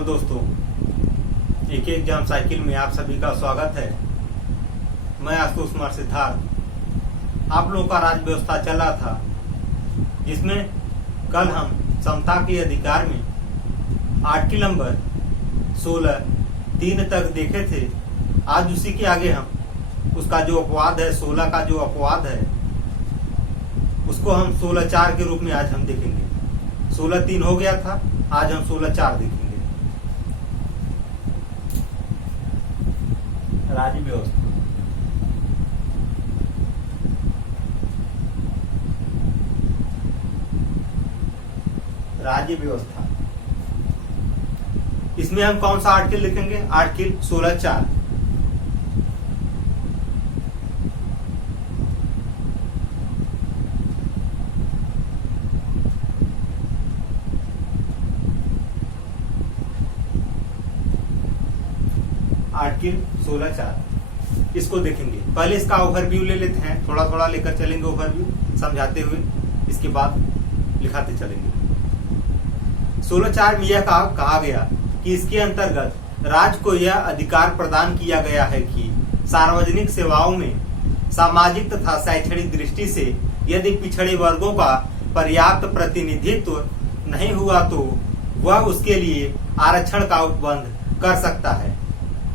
Hello दोस्तों, एक exam cycle में आप सभी का स्वागत है। मैं आशुतोष कुमार सिद्धार्थ। आप लोगों का राज्य व्यवस्था चल रहा था, जिसमें कल हम समता के अधिकार में आर्टिकल नंबर 16(3) तक देखे थे। आज उसी के आगे हम उसका जो अपवाद है, 16 का जो अपवाद है, उसको हम 16(4) के रूप में आज हम देखेंगे। 16(3) हो गया था, आज हम 16(4) देखेंगे। राज्य व्यवस्था। राज्य व्यवस्था, इसमें हम कौन सा आर्टिकल लिखेंगे? आर्टिकल 16(4। आर्टिकल 16(4 इसको देखेंगे। पहले इसका ओवरव्यू ले लेते हैं, थोड़ा थोड़ा लेकर चलेंगे ओवरव्यू समझाते हुए, इसके बाद लिखाते चलेंगे। 16(4 में यह कहा गया कि इसके अंतर्गत राज्य को यह अधिकार प्रदान किया गया है कि सार्वजनिक सेवाओं में सामाजिक तथा शैक्षणिक दृष्टि से यदि पिछड़े वर्गों का पर्याप्त प्रतिनिधित्व नहीं हुआ तो वह उसके लिए आरक्षण का उपबंध कर सकता है।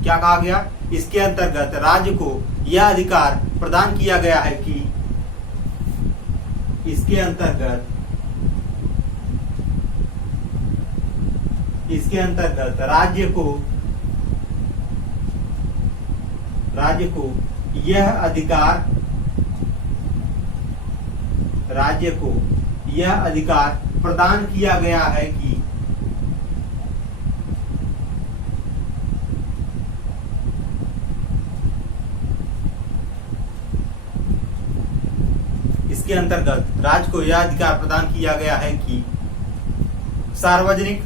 क्या कहा गया? इसके अंतर्गत राज्य को यह अधिकार प्रदान किया गया है कि इसके अंतर्गत राज्य को यह अधिकार प्रदान किया गया है कि इसके अंतर्गत राज्य को यह अधिकार प्रदान किया गया है कि सार्वजनिक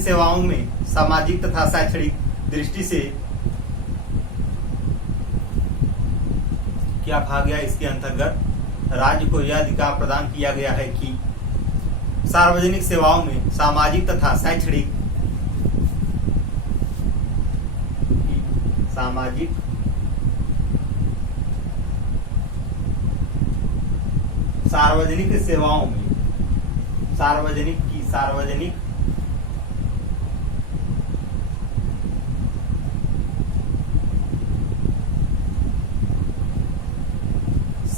सेवाओं में सामाजिक तथा शैक्षणिक दृष्टि से क्या कहा गया? इसके अंतर्गत राज्य को यह अधिकार प्रदान किया गया है कि सार्वजनिक सेवाओं में सामाजिक तथा शैक्षणिक सार्वजनिक सेवाओं में सार्वजनिक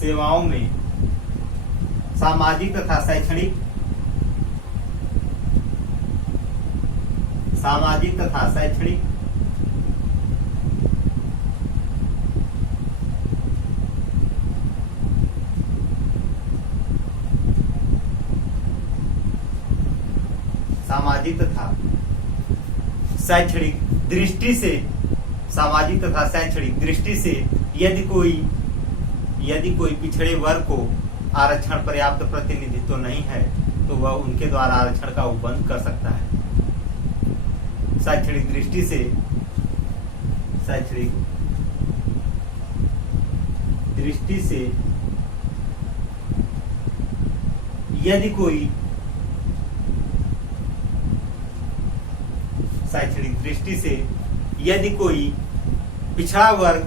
सेवाओं में सामाजिक तथा शैक्षणिक शैक्षणिक दृष्टि से यदि कोई पिछड़े वर्ग को आरक्षण पर्याप्त प्रतिनिधित्व नहीं है तो वह उनके द्वारा आरक्षण का उपबंध कर सकता है। शैक्षणिक दृष्टि से यदि कोई पिछड़ा वर्ग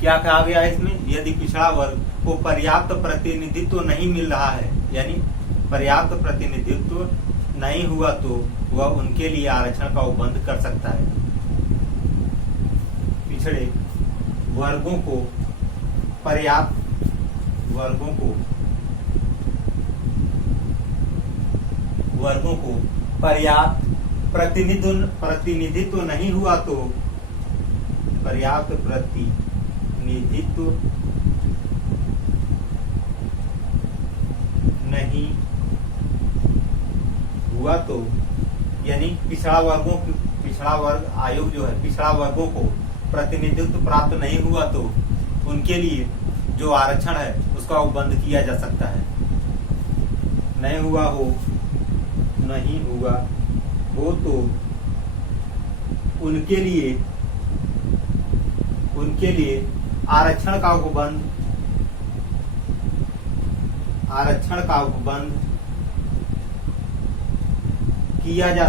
क्या कहा गया है इसमें? यदि पिछड़ा वर्ग को पर्याप्त प्रतिनिधित्व नहीं मिल रहा है, यानी पर्याप्त प्रतिनिधित्व नहीं हुआ तो वह उनके लिए आरक्षण का उपबंध कर सकता है। पिछड़े वर्गों को पर्याप्त प्रतिनिधित्व नहीं हुआ तो यानी पिछड़ा वर्ग आयोग जो है, पिछड़ा वर्गों को प्रतिनिधित्व प्राप्त नहीं हुआ तो उनके लिए जो आरक्षण है उसका उपबंध किया जा सकता है। नहीं हुआ हो तो उनके उनके लिए आरक्षण का उपबंध किया जा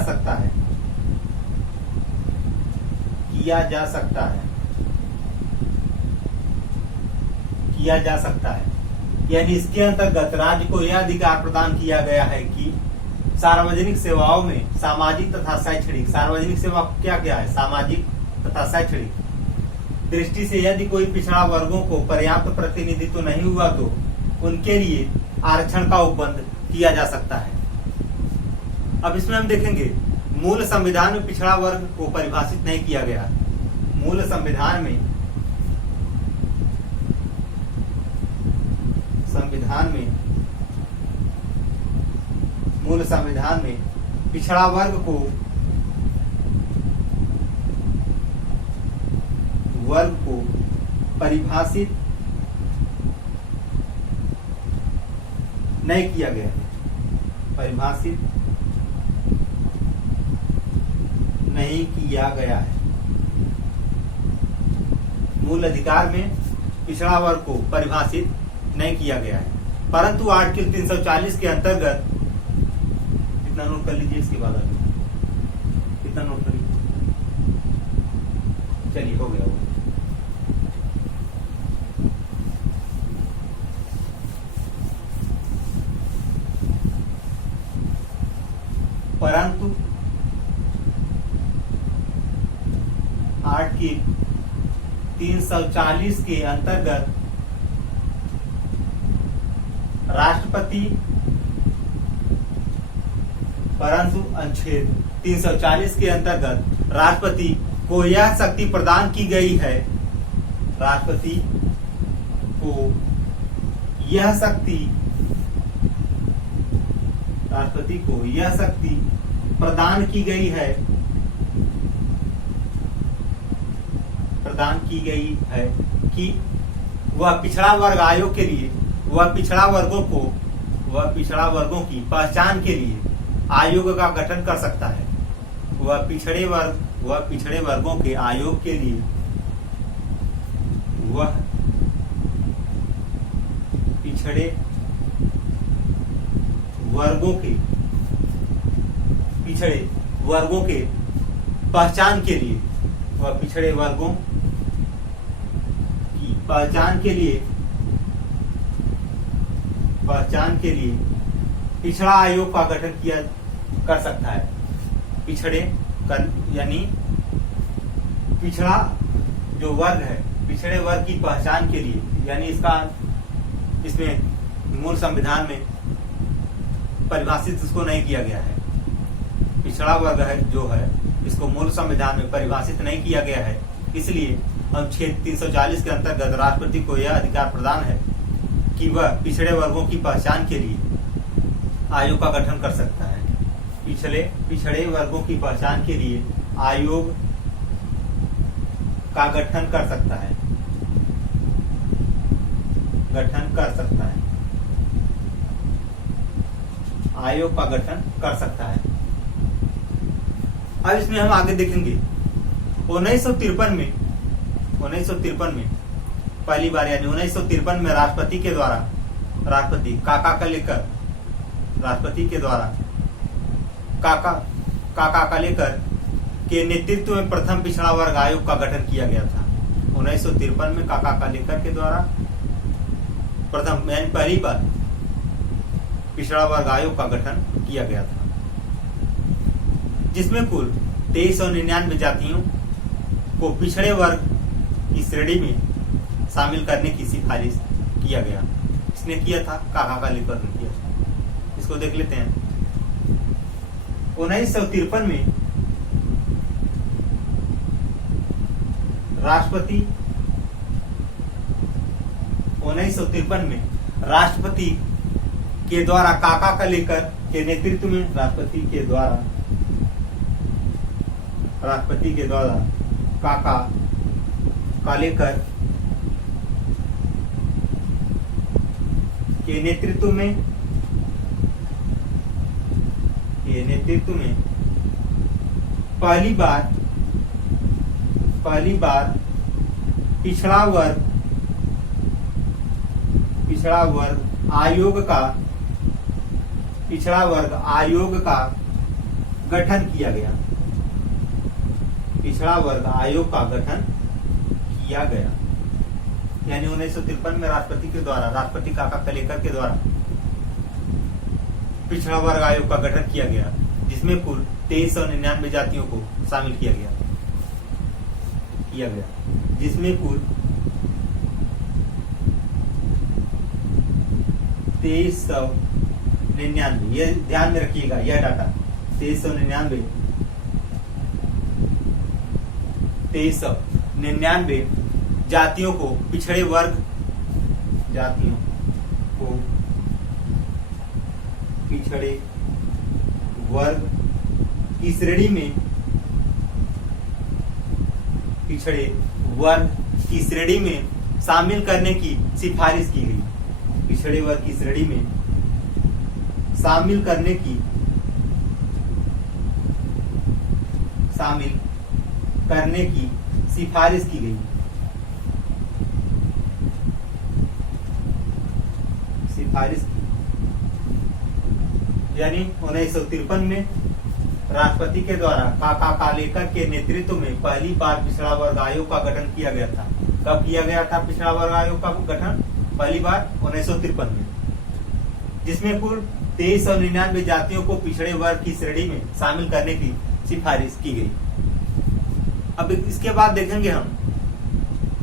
सकता है यानी इसके अंतर्गत राज्य को यह अधिकार प्रदान किया गया है कि सार्वजनिक सेवाओं में सामाजिक तथा शैक्षणिक, सार्वजनिक सेवा क्या क्या है, सामाजिक तथा शैक्षणिक दृष्टि से यदि कोई पिछड़ा वर्गों को पर्याप्त प्रतिनिधित्व नहीं हुआ तो उनके लिए आरक्षण का उपबंध किया जा सकता है। अब इसमें हम देखेंगे मूल संविधान में पिछड़ा वर्ग को परिभाषित नहीं किया गया। मूल संविधान में पिछड़ा वर्ग को परिभाषित नहीं किया गया है। मूल अधिकार में पिछड़ा वर्ग को परिभाषित नहीं किया गया है, परंतु आर्टिकल 340 के अंतर्गत, कितना नोट कर लीजिए, इसके बाद कितना नोट कर लीजिए, चलिए हो गया वो। परंतु आर्टिकल 340 के अंतर्गत अनुच्छेद 340 के अंतर्गत राष्ट्रपति को यह शक्ति प्रदान की गई है, राष्ट्रपति को यह शक्ति प्रदान की गई है कि वह पिछड़ा वर्ग आयोग के लिए, वह पिछड़ा वर्गों की पहचान के लिए आयोग का गठन कर सकता है। वह पिछड़े वर्गों के आयोग के लिए, वह पिछड़े वर्गों के पहचान के लिए, वह पिछड़े वर्गों की पहचान के लिए पिछड़ा आयोग का गठन कर सकता है। यानी पिछड़ा जो वर्ग है, पिछड़े वर्ग की पहचान के लिए, यानी इसमें मूल संविधान में परिभाषित इसको नहीं किया गया है। पिछड़ा वर्ग है जो है, इसको मूल संविधान में परिभाषित नहीं किया गया है, इसलिए अनुच्छेद 340 के अंतर्गत राष्ट्रपति को यह अधिकार प्रदान है कि वह पिछड़े वर्गों की पहचान के लिए आयोग का गठन कर सकता है। पिछड़े वर्गों की पहचान के लिए आयोग का गठन कर सकता है। आयोग का गठन कर सकता है। अब इसमें हम आगे देखेंगे 1953 में पहली बार, यानी 1953 में राष्ट्रपति काका कलेकर के नेतृत्व में प्रथम पिछड़ा वर्ग आयोग का गठन किया गया था। 1953 में काका कलेकर के द्वारा प्रथम, यानी पहली बार पिछड़ा वर्ग आयोग का गठन किया गया था, जिसमें कुल 2399 जातियों को पिछड़े वर्ग की श्रेणी में शामिल करने की सिफारिश किया गया। इसने किया था, काका कलेकर ने किया था। इसको देख लेते हैं। 1953 में राष्ट्रपति के द्वारा काका कलेकर के नेतृत्व में राष्ट्रपति के द्वारा काका कलेकर के नेतृत्व में पहली बार पिछड़ा वर्ग आयोग का गठन किया गया। पिछड़ा वर्ग आयोग का गठन किया गया, यानी 1953 में राष्ट्रपति काका कलेकर के द्वारा पिछड़ा वर्ग आयोग का गठन किया गया, जिसमें कुल 2399 जातियों को शामिल किया गया, जिसमें कुल 2399, यह ध्यान में रखिएगा, यह डाटा 2399 जातियों को पिछड़े वर्ग की श्रेणी में शामिल करने की सिफारिश की गई। पिछड़े वर्ग की श्रेणी में शामिल करने की सिफारिश की गई। यानी 1953 में राष्ट्रपति के द्वारा काका कालेकर के नेतृत्व में पहली बार पिछड़ा वर्ग आयोग का गठन किया गया था। कब किया गया था पिछड़ा वर्ग आयोग का गठन? पहली बार 1953 में, जिसमें कुल 2399 जातियों को पिछड़े वर्ग की श्रेणी में शामिल करने की सिफारिश की गई। अब इसके बाद देखेंगे हम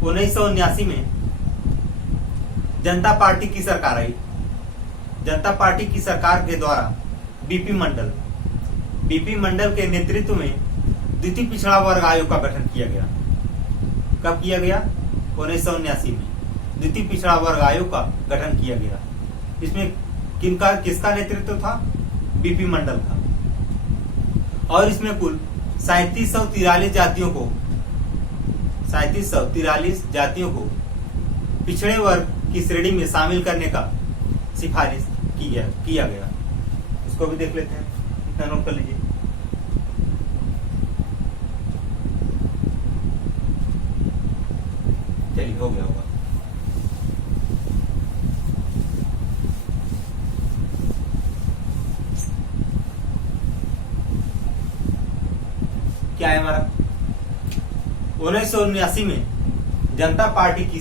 1979 में जनता पार्टी की सरकार आई। जनता पार्टी की सरकार के द्वारा बीपी मंडल के नेतृत्व में द्वितीय पिछड़ा वर्ग आयोग का गठन किया गया। कब किया गया? 1979 में द्वितीय पिछड़ा वर्ग आयोग का गठन किया गया। इसमें किसका नेतृत्व था? बीपी मंडल का। और इसमें कुल 3743 जातियों को पिछड़े वर्ग की श्रेणी में शामिल करने का सिफारिश किया गया। इसको भी देख लेते हैं, इतना नोट कर लीजिए। चलिए, हो गया होगा। क्या है हमारा? 1979 में जनता पार्टी की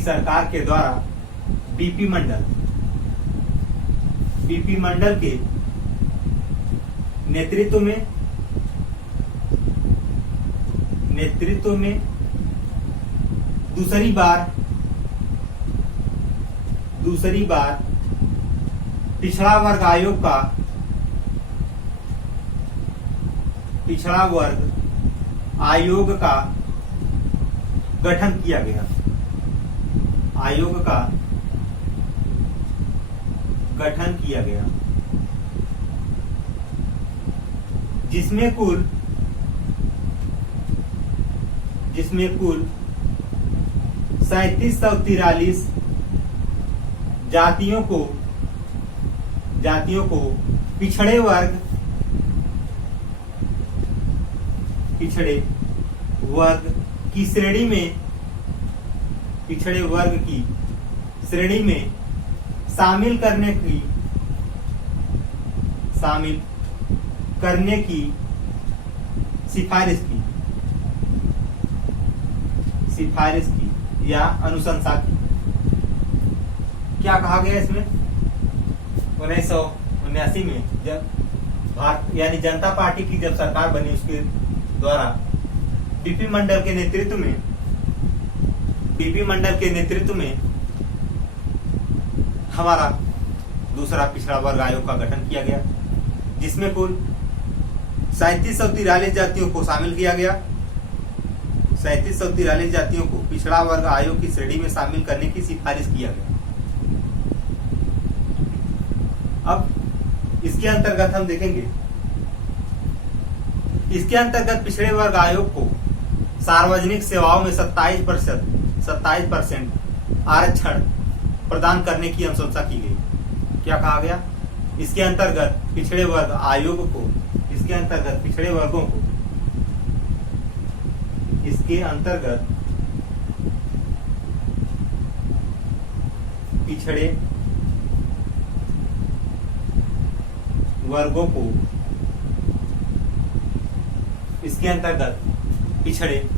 सरकार के द्वारा बीपी मंडल के नेतृत्व में दूसरी बार पिछड़ा वर्ग आयोग का गठन किया गया। जिसमें कुल 3743 जातियों को पिछड़े वर्ग की श्रेणी में शामिल करने की सिफारिश की या अनुशंसा की। क्या कहा गया इसमें? 1979 में जब यानी जनता पार्टी की जब सरकार बनी, उसके द्वारा बीपी मंडल के नेतृत्व में हमारा दूसरा पिछड़ा वर्ग आयोग का गठन किया गया, जिसमें कुल 3743 जातियों को शामिल किया गया। 3743 जातियों को पिछड़ा वर्ग आयोग की श्रेणी में शामिल करने की सिफारिश किया गया। अब इसके अंतर्गत हम देखेंगे, इसके अंतर्गत पिछड़े वर्ग आयोग को सार्वजनिक सेवाओं में 27% आरक्षण प्रदान करने की अनुशंसा की गई। क्या कहा गया? इसके अंतर्गत पिछड़े वर्ग आयोग को, इसके अंतर्गत पिछड़े वर्गों को, इसके अंतर्गत पिछड़े वर्गों को, इसके अंतर्गत पिछड़े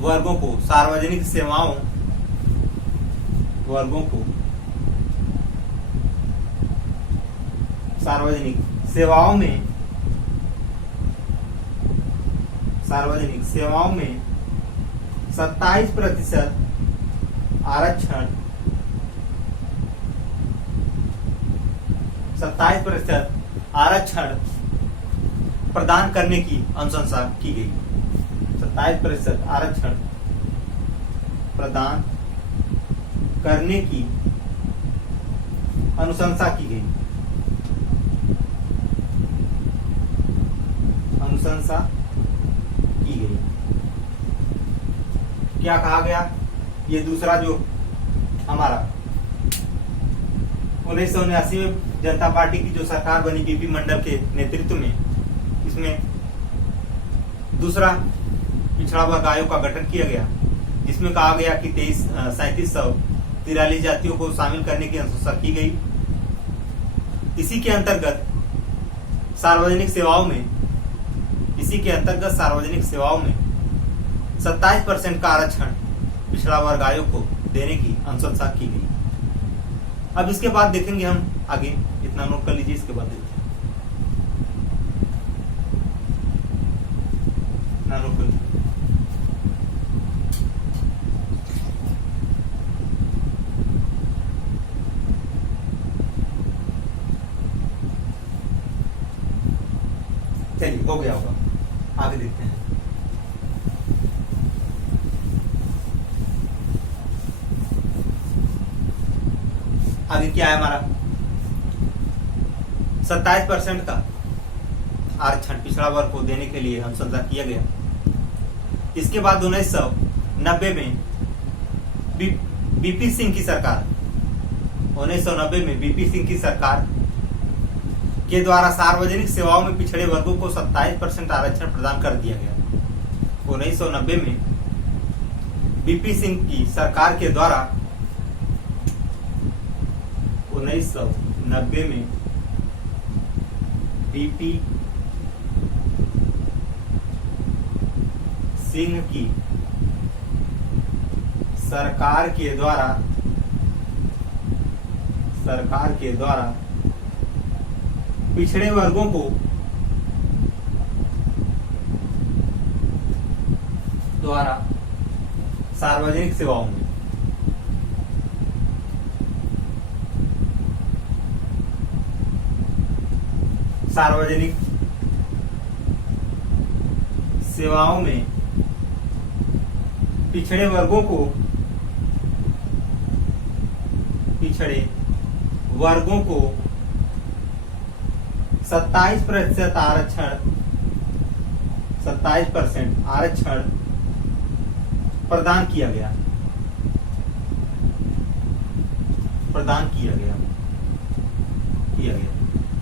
वर्गों को सार्वजनिक सेवाओं, वर्गों को सार्वजनिक सेवाओं में, सार्वजनिक सेवाओं में 27% आरक्षण, 27% आरक्षण प्रदान करने की अनुशंसा की गई। 27% आरक्षण प्रदान करने की अनुशंसा की गई, अनुशंसा की गई। क्या कहा गया? ये दूसरा जो हमारा 1979 में जनता पार्टी की जो सरकार बनी बीपी मंडल के नेतृत्व में, इसमें दूसरा पिछड़ा वर्ग आयोग का गठन किया गया, जिसमें कहा गया कि 3743 जातियों को शामिल करने की अनुशंसा की गई। इसी के अंतर्गत सार्वजनिक सेवाओं में, इसी के अंतर्गत सार्वजनिक सेवाओं में 27% का आरक्षण पिछड़ा वर्ग आयोग को देने की अनुशंसा की गई। अब इसके बाद देखेंगे हम आगे, इतना नोट कर लीजिए, इसके बाद देखते हैं। नोट कर लीजिए। चलिए, हो गया होगा, आगे देखते हैं। आगे क्या है हमारा? 27% का आरक्षण पिछड़ा वर्ग को देने के लिए अनुशंसा किया गया। इसके बाद 1990 में बीपी सिंह की सरकार, 1990 में बीपी सिंह की सरकार के द्वारा सार्वजनिक सेवाओं में पिछड़े वर्गों को 27% आरक्षण प्रदान कर दिया गया। 1990 में बीपी सिंह की सरकार के द्वारा 1990 में बीपी सिंह की सरकार के द्वारा पिछड़े वर्गों को द्वारा सार्वजनिक सेवाओं में पिछड़े वर्गों को 27% आरक्षण प्रदान किया गया।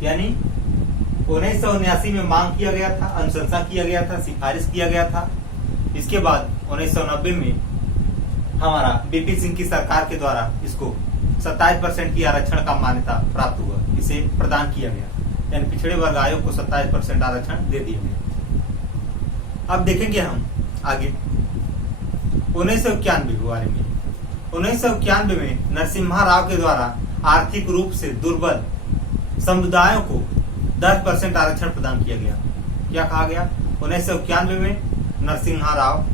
यानी 1979 में मांग किया गया था, अनुशंसा किया गया था, सिफारिश किया गया था। इसके बाद 1990 में हमारा बीपी सिंह की सरकार के द्वारा इसको 27% की आरक्षण का मान्यता प्राप्त हुआ, इसे प्रदान किया गया, यानी पिछड़े वर्ग आयोग को 27% आरक्षण दे दिया गया। अब देखेंगे हम आगे 1991 के बारे में। 1991 में नरसिम्हा राव के द्वारा आर्थिक रूप से दुर्बल समुदायों को 10% आरक्षण प्रदान किया गया। क्या कहा गया? 1991 में नरसिम्हा राव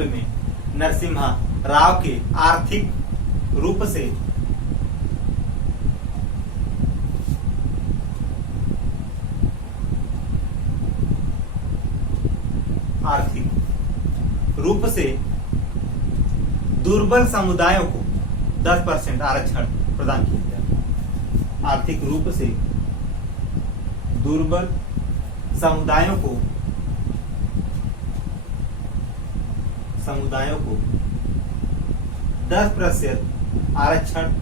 में नरसिम्हा राव के आर्थिक रूप से दुर्बल समुदायों को 10% आरक्षण प्रदान किया गया। आर्थिक रूप से दुर्बल समुदायों को 10% आरक्षण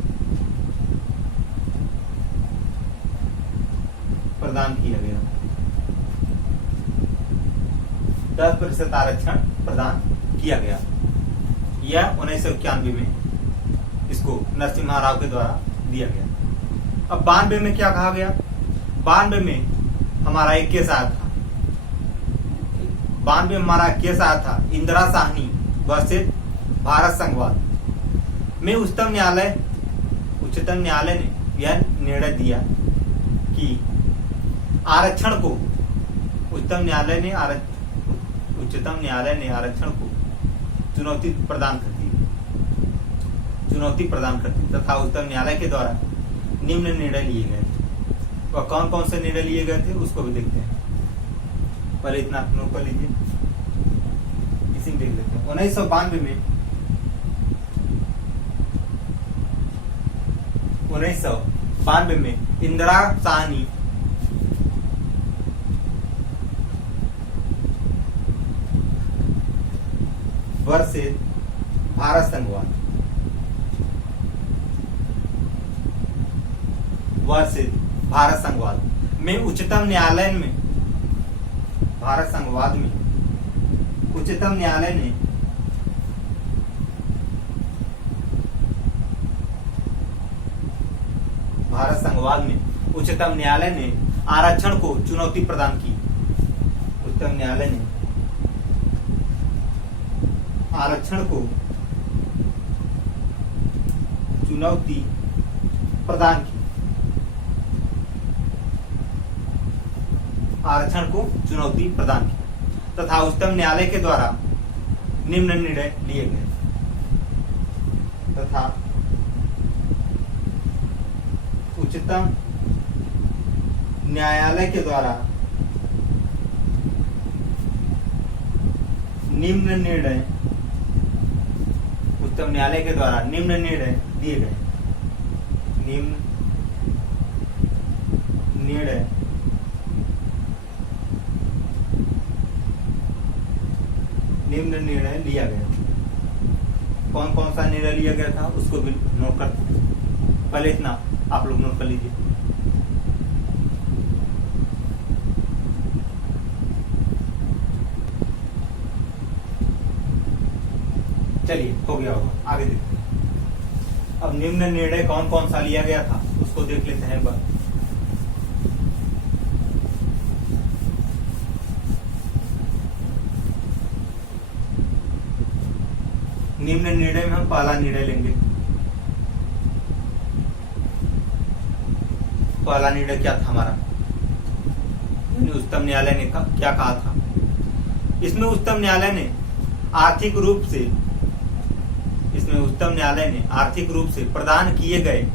प्रदान किया गया। 10% आरक्षण प्रदान किया गया। यह 1991 में इसको नरसिम्हा राव के द्वारा दिया गया। अब 92 में क्या कहा गया? 92 में हमारा एक केस आया था। 92 में हमारा केस आया था इंदिरा साहनी वर्सेस भारत संघवाद में उच्चतम न्यायालय ने यह निर्णय दिया कि आरक्षण को उच्चतम न्यायालय ने आरक्षण को चुनौती प्रदान कर दी तथा उच्चतम न्यायालय के द्वारा निम्न निर्णय लिए गए थे। और कौन कौन से निर्णय लिए गए थे उसको भी देखते हैं। पहले इतना नोट कर लीजिए, इसी में देख लेते हैं। 1992 में इंदिरा साहनी वर्सेस भारत संघवाद में उच्चतम न्यायालय ने भारत संघवाद में उच्चतम न्यायालय ने आरक्षण को चुनौती प्रदान की। उच्चतम न्यायालय ने आरक्षण को चुनौती प्रदान की। तथा उच्चतम न्यायालय के द्वारा निम्न निर्णय लिए गए। तथा उच्चतम न्यायालय के द्वारा निम्न निर्णय दिए गए। निम्न निर्णय लिया गया। कौन कौन सा निर्णय लिया गया था उसको भी नोट करते हैं। पहले इतना आप लोग नोट कर लीजिए। चलिए, हो गया होगा, आगे देखते हैं। अब निम्न निर्णय कौन कौन सा लिया गया था उसको देख लेते हैं। निम्न निर्णय में हम पहला निर्णय लेंगे। पहला निर्णय क्या था हमारा? उच्चतम न्यायालय ने क्या कहा था? इसमें उच्चतम न्यायालय ने आर्थिक रूप से प्रदान किए गए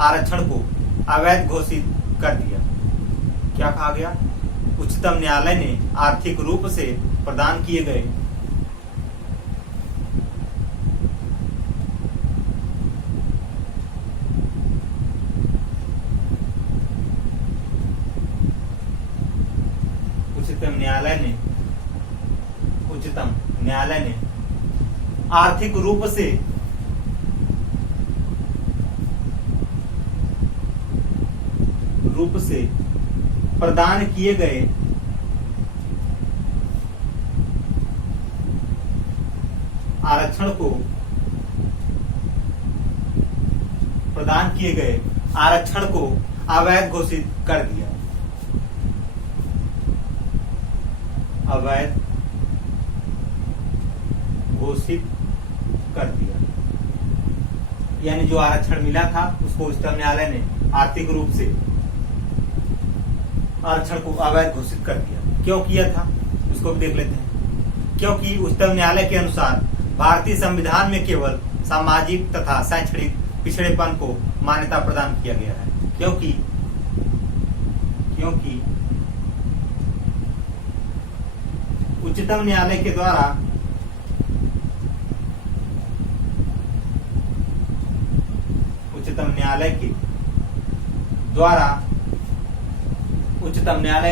आरक्षण को अवैध घोषित कर दिया। क्या कहा गया? उच्चतम न्यायालय ने आर्थिक रूप से प्रदान किए गए उच्चतम न्यायालय ने आर्थिक रूप से प्रदान किए गए आरक्षण को अवैध घोषित कर दिया। यानी जो आरक्षण मिला था उसको उच्चतम न्यायालय ने आर्थिक रूप से आरक्षण को अवैध घोषित कर दिया। क्यों किया था उसको भी देख लेते हैं। क्योंकि उच्चतम न्यायालय के अनुसार भारतीय संविधान में केवल सामाजिक तथा शैक्षणिक पिछड़ेपन को मान्यता प्रदान किया गया है। क्योंकि उच्चतम न्यायालय के द्वारा उच्चतम न्यायालय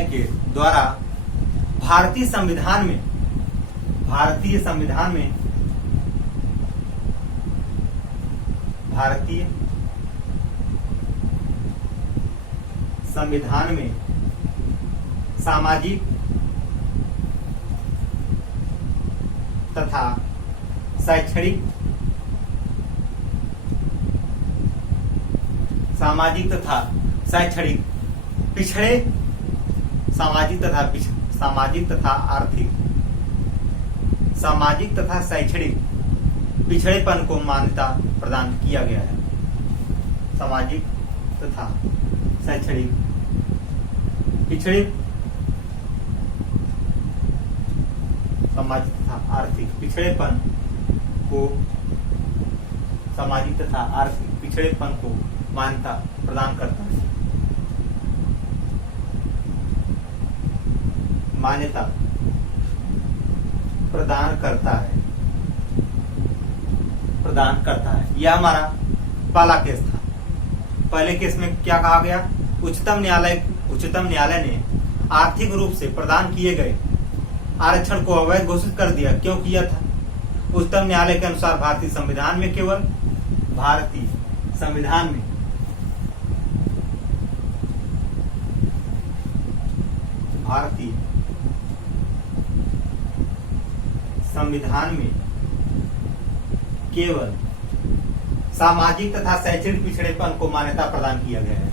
के द्वारा भारतीय संविधान में भारतीय संविधान में सामाजिक तथा शैक्षणिक पिछड़े सामाजिक तथा शैक्षणिक पिछड़ेपन को मान्यता प्रदान किया गया है। सामाजिक तथा शैक्षणिक सामाजिक तथा आर्थिक पिछड़ेपन को मान्यता प्रदान करता है। यह हमारा पहला केस था। पहले केस में क्या कहा गया? उच्चतम न्यायालय ने आर्थिक रूप से प्रदान किए गए आरक्षण को अवैध घोषित कर दिया। क्यों किया था? उच्चतम न्यायालय के अनुसार भारतीय संविधान में केवल सामाजिक तथा शैक्षणिक पिछड़ेपन को मान्यता प्रदान किया गया है।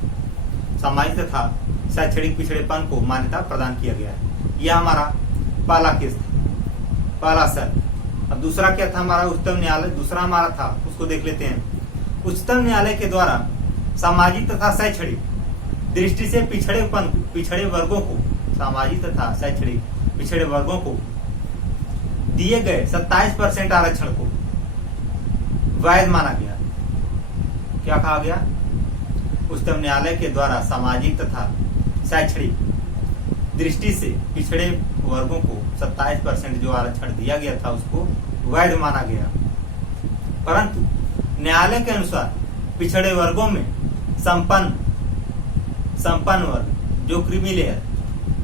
सामाजिक तथा शैक्षणिक पिछड़ेपन को मान्यता प्रदान किया गया है। यह हमारा पहला केस था, पहला शर्त। अब दूसरा क्या था हमारा? उच्चतम न्यायालय दूसरा हमारा था, उसको देख लेते हैं। उच्चतम न्यायालय के द्वारा सामाजिक तथा शैक्षणिक दृष्टि से पिछड़े वर्गों को सामाजिक तथा शैक्षणिक पिछड़े वर्गों को दिए गए 27% आरक्षण को वैध माना गया। क्या कहा गया? उच्चतम न्यायालय के द्वारा सामाजिक तथा शैक्षणिक दृष्टि से पिछड़े वर्गों को 27% जो आरक्षण दिया गया था उसको वैध माना गया। परंतु न्यायालय के अनुसार पिछड़े वर्गों में संपन्न वर्ग जो क्रीमी लेयर,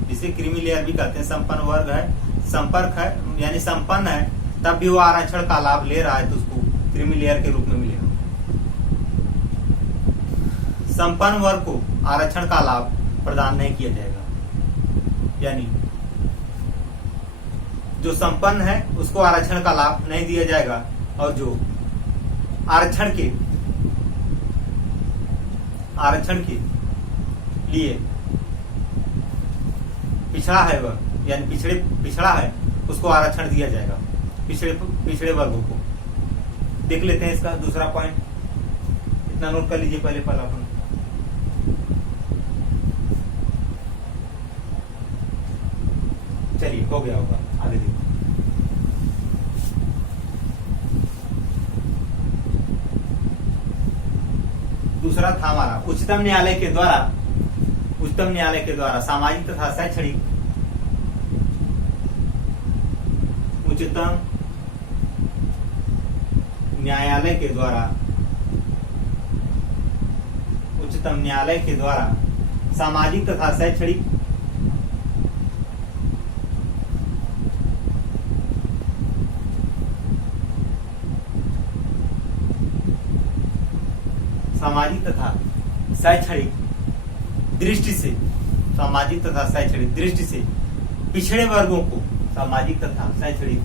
जिसे क्रीमी लेयर भी कहते हैं, संपन्न वर्ग है, संपर्क है यानी संपन्न है, तब भी वो आरक्षण का लाभ ले रहा है तो उसको क्रीमी लेयर के रूप में मिलेगा। संपन्न वर्ग को आरक्षण का लाभ प्रदान नहीं किया जाएगा, यानी जो संपन्न है उसको आरक्षण का लाभ नहीं दिया जाएगा, और जो आरक्षण के लिए पिछड़ा है वह, यानी पिछड़ा है, उसको आरक्षण दिया जाएगा। पिछड़े वर्गों को देख लेते हैं। इसका दूसरा पॉइंट इतना नोट कर लीजिए पहले पहला पॉइंट। चलिए हो गया होगा, आगे देखिए। दूसरा था हमारा उच्चतम न्यायालय के द्वारा सामाजिक तथा शैक्षणिक उच्चतम न्यायालय के द्वारा सामाजिक तथा शैक्षणिक दृष्टि से पिछड़े वर्गों को सामाजिक तथा शैक्षणिक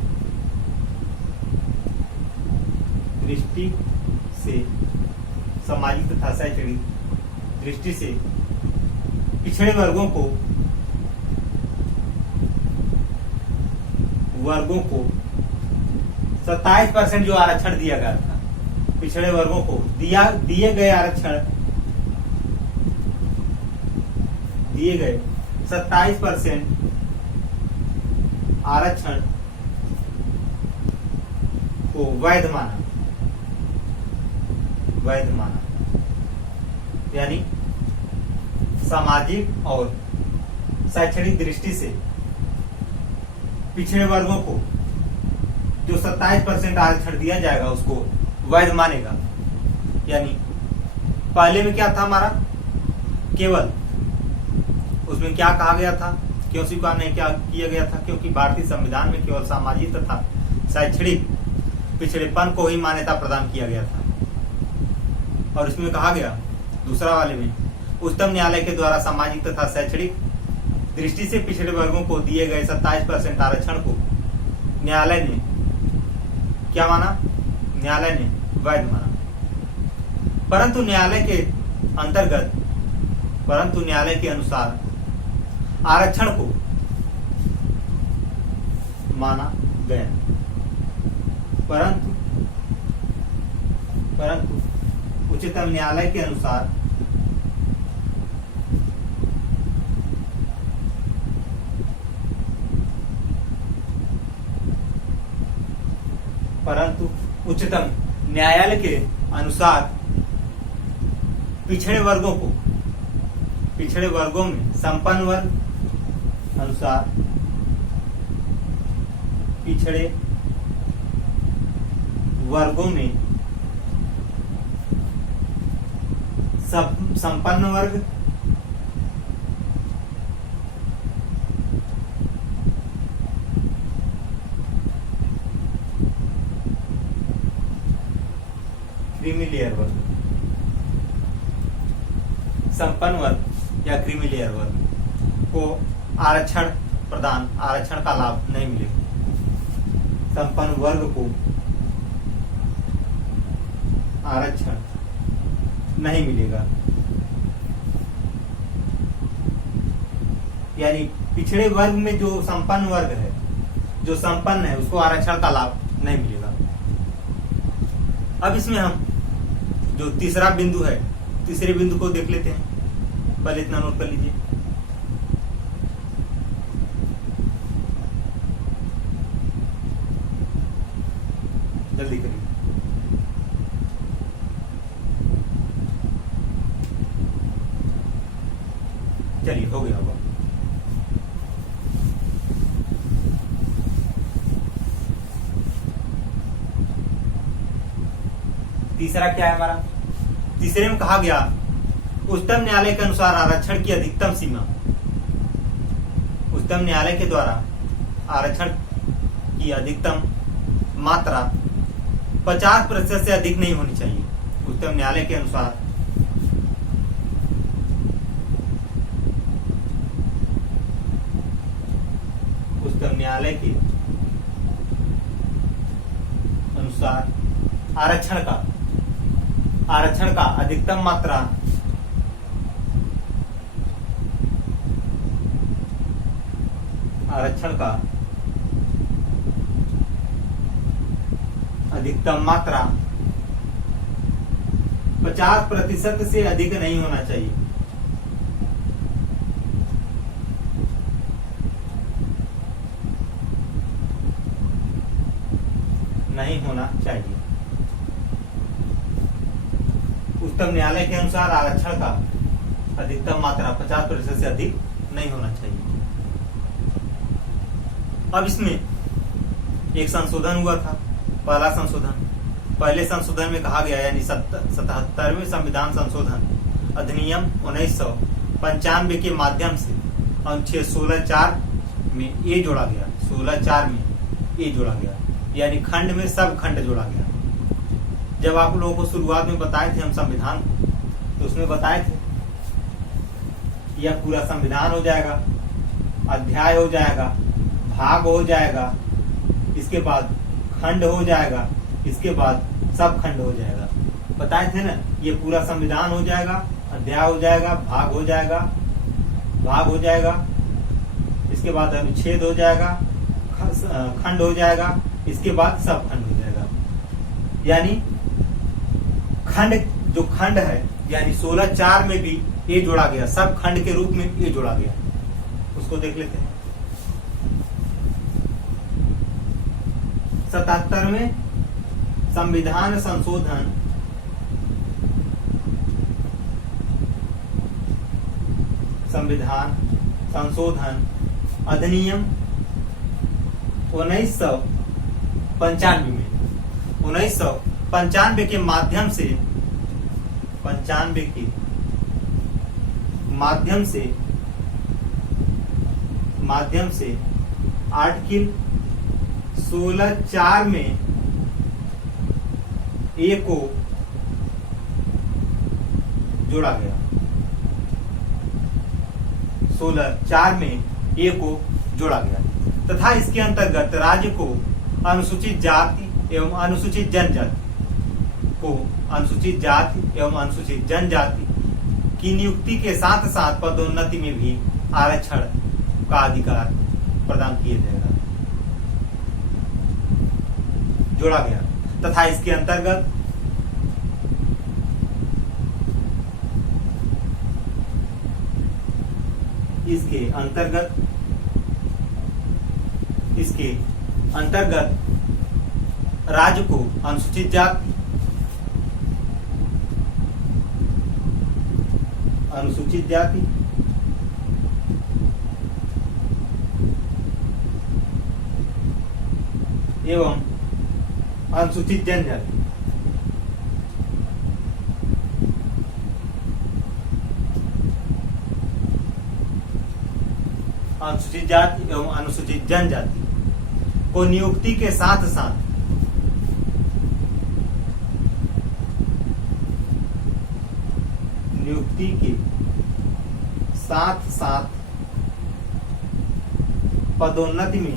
दृष्टि से पिछड़े वर्गों को 27% जो आरक्षण दिया गया था, पिछड़े वर्गों को दिए गए 27% आरक्षण को वैध माना, यानी सामाजिक और शैक्षणिक दृष्टि से पिछड़े वर्गों को जो 27% आरक्षण दिया जाएगा उसको वैध मानेगा। यानी पहले में क्या था हमारा, केवल उसमें क्या कहा गया था, क्यों स्वीकार नहीं क्या किया गया था, क्योंकि भारतीय संविधान में केवल सामाजिक तथा शैक्षणिक पिछड़ेपन को ही मान्यता प्रदान किया गया था। और इसमें कहा गया दूसरा वाले में, उच्चतम न्यायालय के द्वारा सामाजिक तथा शैक्षणिक दृष्टि से पिछड़े वर्गों को दिए गए 27% आरक्षण को न्यायालय ने क्या माना, न्यायालय ने वैध माना। परंतु न्यायालय के अनुसार आरक्षण को माना गया, परंतु उच्चतम न्यायालय के अनुसार पिछड़े वर्गों में संपन्न वर्ग अनुसार पिछड़े वर्गों में संपन्न वर्ग क्रीमीलेयर वर्ग, संपन्न वर्ग या क्रीमीलेयर वर्ग को आरक्षण का लाभ नहीं मिलेगा। संपन्न वर्ग को आरक्षण नहीं मिलेगा, यानी पिछड़े वर्ग में जो संपन्न वर्ग है, जो संपन्न है, उसको आरक्षण का लाभ नहीं मिलेगा। अब इसमें हम जो तीसरा बिंदु है, तीसरे बिंदु को देख लेते हैं। पहले इतना नोट कर लीजिए। जल्दी करिए। चलिए, हो गया होगा। तीसरा क्या है हमारा, तीसरे में कहा गया उच्चतम न्यायालय के अनुसार आरक्षण की अधिकतम सीमा, उच्चतम न्यायालय के द्वारा आरक्षण की अधिकतम मात्रा 50% से अधिक नहीं होनी चाहिए। उच्चतम न्यायालय के अनुसार आरक्षण का अधिकतम मात्रा आरक्षण का अधिकतम मात्रा 50% से अधिक नहीं होना चाहिए। नहीं होना चाहिए। उच्चतम न्यायालय के अनुसार आरक्षण का अधिकतम मात्रा 50% से अधिक नहीं होना चाहिए। अब इसमें एक संशोधन हुआ था, पहला संशोधन। पहले संशोधन में कहा गया, यानी 77वें संविधान संशोधन अधिनियम 1995 के माध्यम से अनुच्छेद 16(4) में ए जोड़ा गया। 16(4) में ए जोड़ा गया, यानी खंड में सब खंड जोड़ा गया। जब आप लोगों को शुरुआत में बताए थे हम संविधान को, तो उसमें बताए थे यह पूरा संविधान हो जाएगा, अध्याय हो जाएगा, भाग हो जाएगा, इसके बाद खंड हो जाएगा, इसके बाद सब खंड हो जाएगा। बताए थे ना, ये पूरा संविधान हो जाएगा, अध्याय हो जाएगा, भाग हो जाएगा, इसके बाद अनुच्छेद हो जाएगा, खंड हो जाएगा, इसके बाद सब खंड हो जाएगा। यानी खंड, जो खंड है, यानी 16(4) में भी ए जोड़ा गया, सब खंड के रूप में ए जोड़ा गया। उसको देख लेते हैं। 77वें संविधान संशोधन अधिनियम 1995 में 1995 के माध्यम से 95 के माध्यम से आर्टिकल 16(4) में ए को जोड़ा गया। 16(4) में ए को जोड़ा गया तथा इसके अंतर्गत राज्य को अनुसूचित जाति एवं अनुसूचित जनजाति की नियुक्ति के साथ साथ पदोन्नति में भी आरक्षण का अधिकार प्रदान किया जाएगा, जोड़ा गया तथा इसके अंतर्गत राज्य को अनुसूचित जाति एवं अनुसूचित जनजाति अनुसूचित जाति एवं अनुसूचित जनजाति को नियुक्ति के साथ साथ पदोन्नति में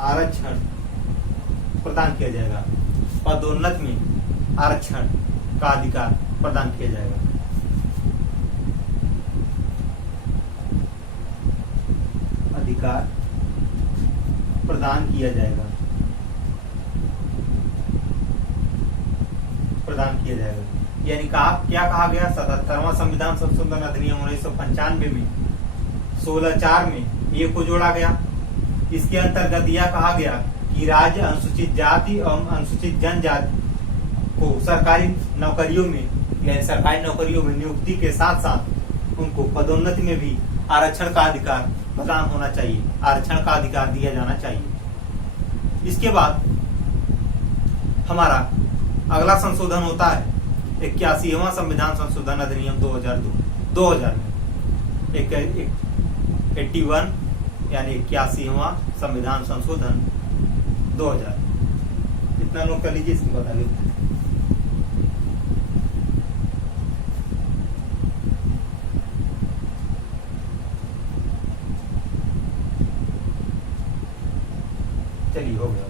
आरक्षण प्रदान किया जाएगा, पदोन्नति में आरक्षण का अधिकार प्रदान किया जाएगा। अधिकार प्रदान किया जाएगा यानी क्या कहा गया? 77वां संविधान संशोधन अधिनियम 1995 में 16(4) में ए को जोड़ा गया। इसके अंतर्गत यह कहा गया कि राज्य अनुसूचित जाति एवं अनुसूचित जनजाति को सरकारी नौकरियों में नियुक्ति के साथ साथ उनको पदोन्नति में भी आरक्षण का अधिकार प्रदान होना चाहिए, आरक्षण का अधिकार दिया जाना चाहिए। इसके बाद हमारा अगला संशोधन होता है 81वां संविधान संशोधन अधिनियम 2000 में 81 यानी 81वां संविधान संशोधन 2000। इतना नोट कर लीजिए, इसको बता देते हैं। चलिए हो गया।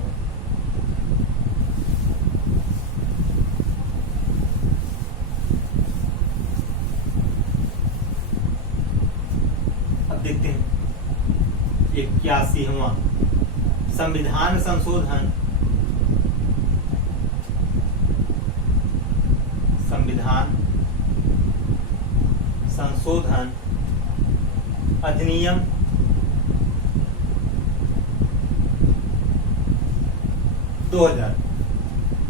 अब देखते हैं 81वां संविधान संशोधन अधिनियम 2000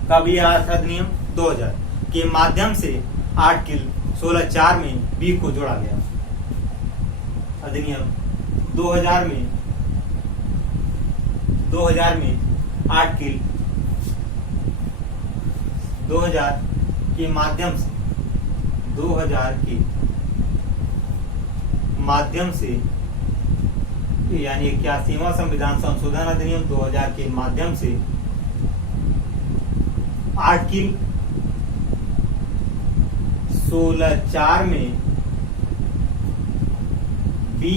का भी अधिनियम 2000 के माध्यम से आर्टिकल 16(4) में बी को जोड़ा गया। अधिनियम 2000 में आर्टिकल 2000 के माध्यम से यानी 81वां संविधान संशोधन अधिनियम 2000 के माध्यम से आर्टिकल 16(4) में बी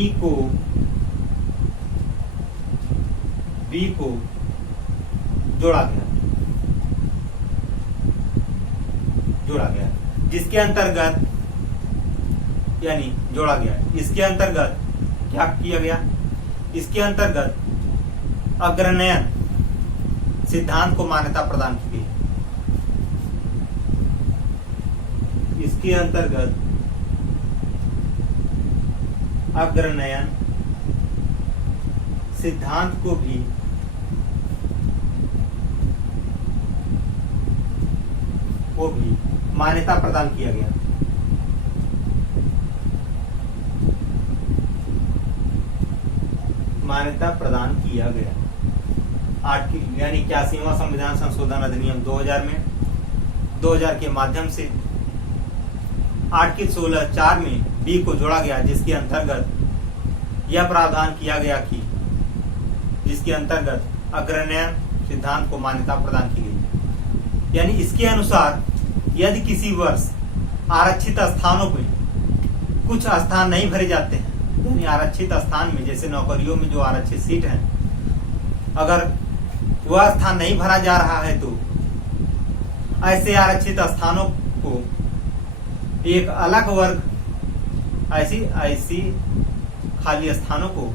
को जोड़ा गया जिसके अंतर्गत इसके अंतर्गत क्या किया गया? इसके अंतर्गत अग्रनयन सिद्धांत को मान्यता प्रदान की गई। इसके अंतर्गत अग्रनयन सिद्धांत को भी मान्यता प्रदान किया गया। मान्यता प्रदान किया गया। यानी 81वां संविधान संशोधन अधिनियम 2000 के माध्यम से आर्टिकल 16(4) में बी को जोड़ा गया, जिसके अंतर्गत यह प्रावधान किया गया कि जिसके अंतर्गत अग्रण्यन सिद्धांत को मान्यता प्रदान की गई। यानी इसके अनुसार यदि किसी वर्ष आरक्षित स्थानों में कुछ स्थान नहीं भरे जाते हैं, यानी आरक्षित स्थान में जैसे नौकरियों में जो आरक्षित सीट है, अगर वह स्थान नहीं भरा जा रहा है तो ऐसे आरक्षित स्थानों को एक अलग वर्ग, ऐसी खाली स्थानों को,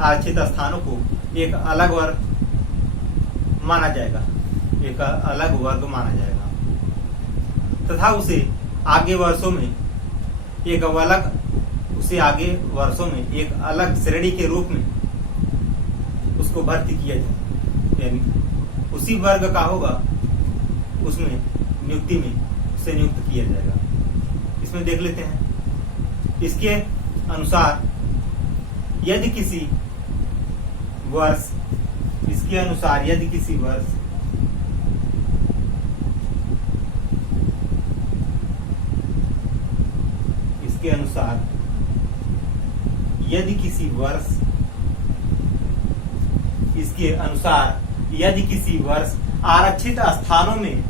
आरक्षित स्थानों को एक अलग वर्ग माना जाएगा, एक अलग वर्ग माना जाएगा तथा उसे आगे वर्षों में एक अलग श्रेणी के रूप में उसको भर्ती किया जाए, यानी उसी वर्ग का होगा, उसमें नियुक्ति में उसे नियुक्त किया जाएगा। इसमें देख लेते हैं। इसके अनुसार यदि किसी वर्ष यदि किसी वर्ष आरक्षित स्थानों में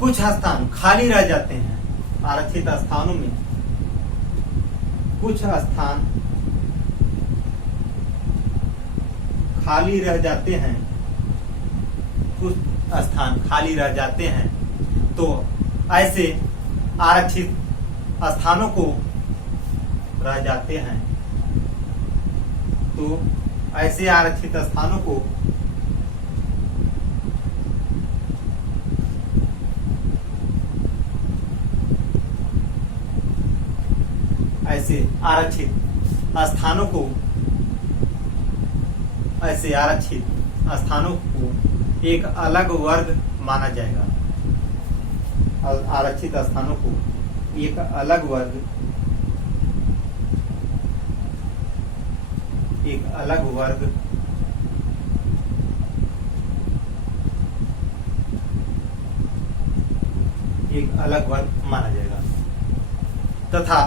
कुछ स्थान खाली रह जाते हैं, आरक्षित स्थानों में कुछ स्थान खाली रह जाते हैं, तो ऐसे आरक्षित स्थानों को ऐसे आरक्षित स्थानों को एक अलग वर्ग माना जाएगा। आरक्षित स्थानों को एक अलग वर्ग माना जाएगा तथा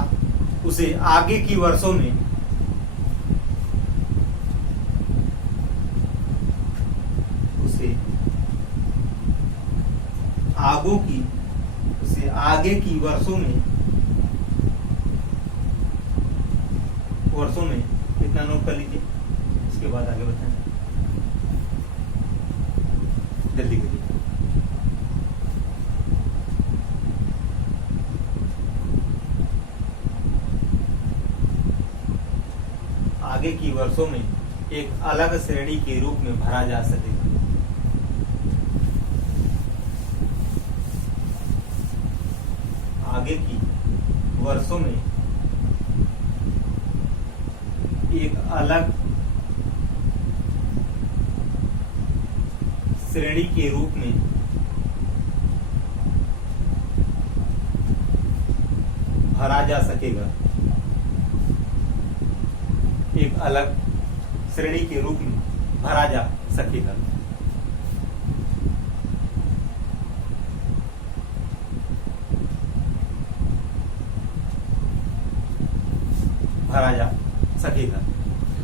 उसे आगे की वर्षों में आगे की वर्षों में इतना नोट कर लीजिए, इसके बाद आगे बताएं, जल्दी करिए। आगे की वर्षों में एक अलग श्रेणी के रूप में भरा जा सकेगा। आगे की वर्षों में एक अलग श्रेणी के रूप में भरा जा सकेगा। एक अलग श्रेणी के रूप में भरा जा सकेगा।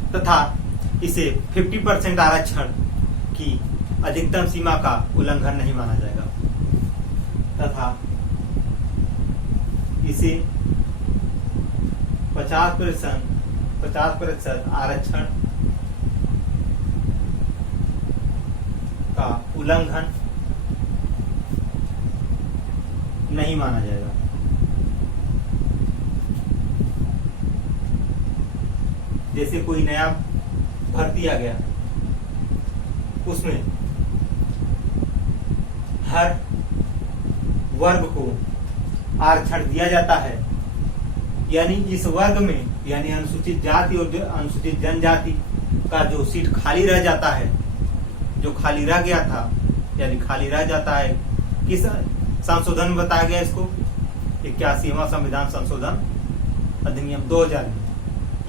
तथा इसे 50% आरक्षण की अधिकतम सीमा का उल्लंघन नहीं माना जाएगा तथा इसे 50% आरक्षण का उल्लंघन नहीं माना जाएगा। जैसे कोई नया भर्ती आ गया, उसमें हर वर्ग को आरक्षण दिया जाता है, यानी इस वर्ग में, यानी अनुसूचित जाति और अनुसूचित जनजाति का जो सीट खाली रह जाता है, जो खाली रह गया था, यानी खाली रह जाता है, किस संशोधन में बताया गया इसको? 81वां संविधान संशोधन अधिनियम 2000 में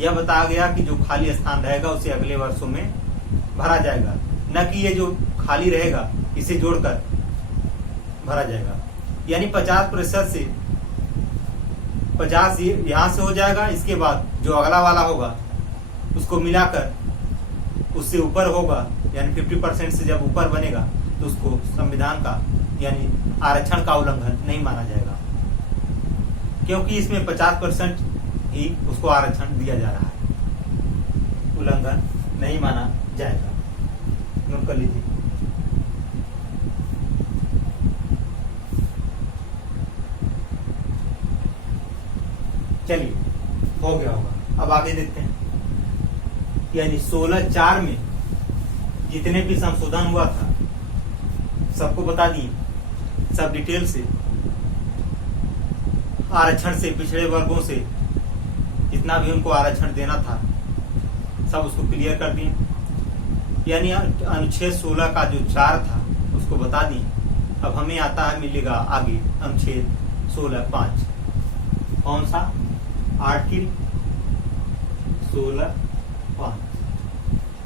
यह बताया गया कि जो खाली स्थान रहेगा उसे अगले वर्षों में भरा जाएगा, न कि ये जो खाली रहेगा इसे जोड़कर भरा जाएगा। यानी 50% से 50 यहाँ से हो जाएगा, इसके बाद जो अगला वाला होगा उसको मिलाकर उससे ऊपर होगा, यानी 50% से जब ऊपर बनेगा तो उसको संविधान का यानी आरक्षण का उल्लंघन नहीं माना जाएगा, क्योंकि इसमें 50% ही उसको आरक्षण दिया जा रहा है, उल्लंघन नहीं माना जाएगा। नोट कर लीजिए। चलिए, हो गया होगा। अब आगे देखते हैं। यानी 16/4 में जितने भी संशोधन हुआ था सबको बता दिए, सब डिटेल से। आरक्षण से पिछड़े वर्गों से जितना भी उनको आरक्षण देना था सब उसको क्लियर कर दिए। यानी अनुच्छेद 16 का जो 4 था उसको बता दिए। अब हमें आता है, मिलेगा आगे अनुच्छेद 16(5). कौन सा? आर्टिकल 16(5).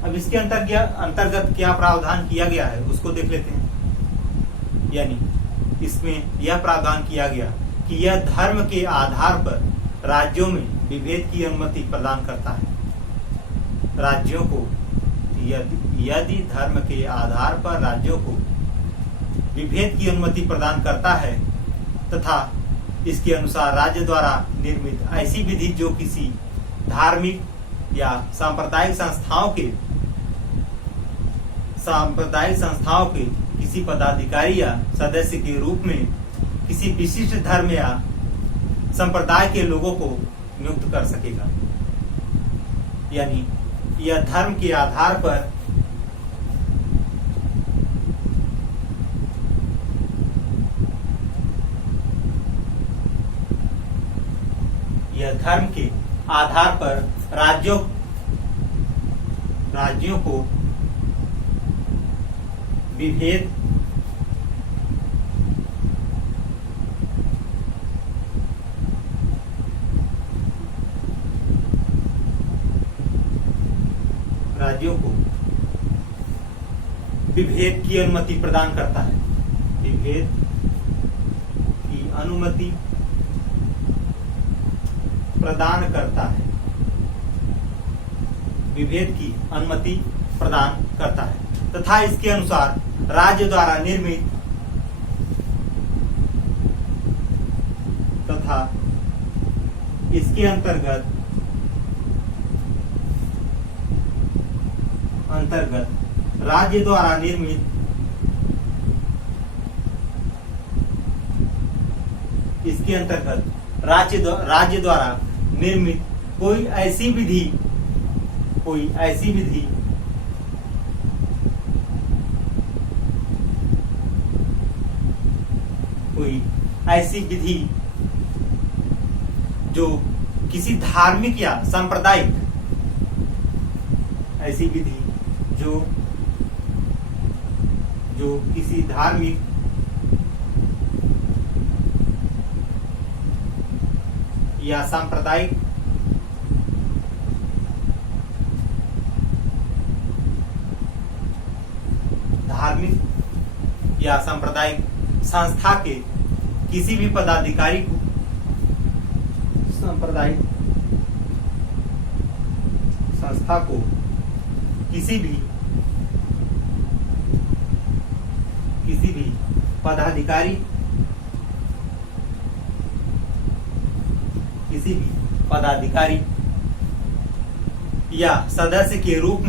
अब इसके अंतर्गत क्या प्रावधान किया गया है उसको देख लेते हैं। यानी इसमें यह प्रावधान किया गया कि यह धर्म के आधार पर राज्यों में विभेद की अनुमति प्रदान करता है। राज्यों को यदि धर्म के आधार पर राज्यों को विभेद की अनुमति प्रदान करता है तथा इसके अनुसार राज्य द्वारा निर्मित ऐसी विधि जो किसी धार्मिक या सांप्रदायिक संस्थाओं के किसी पदाधिकारी या सदस्य के रूप में किसी विशिष्ट धर्म या संप्रदाय के लोगों को नियुक्त कर सकेगा। यानी यह धर्म के आधार पर राज्यों को विभेद की अनुमति प्रदान करता है। विभेद की अनुमति प्रदान करता है। विभेद की अनुमति प्रदान करता है तथा इसके अनुसार राज्य द्वारा निर्मित तथा इसके अंतर्गत राज्य द्वारा निर्मित इसके अंतर्गत राज्य द्वारा निर्मित कोई ऐसी विधि जो किसी धार्मिक या सांप्रदायिक ऐसी विधि जो किसी धार्मिक या सांप्रदायिक संस्था के किसी भी पदाधिकारी को सांप्रदायिक संस्था को किसी भी पदाधिकारी या सदस्य के रूप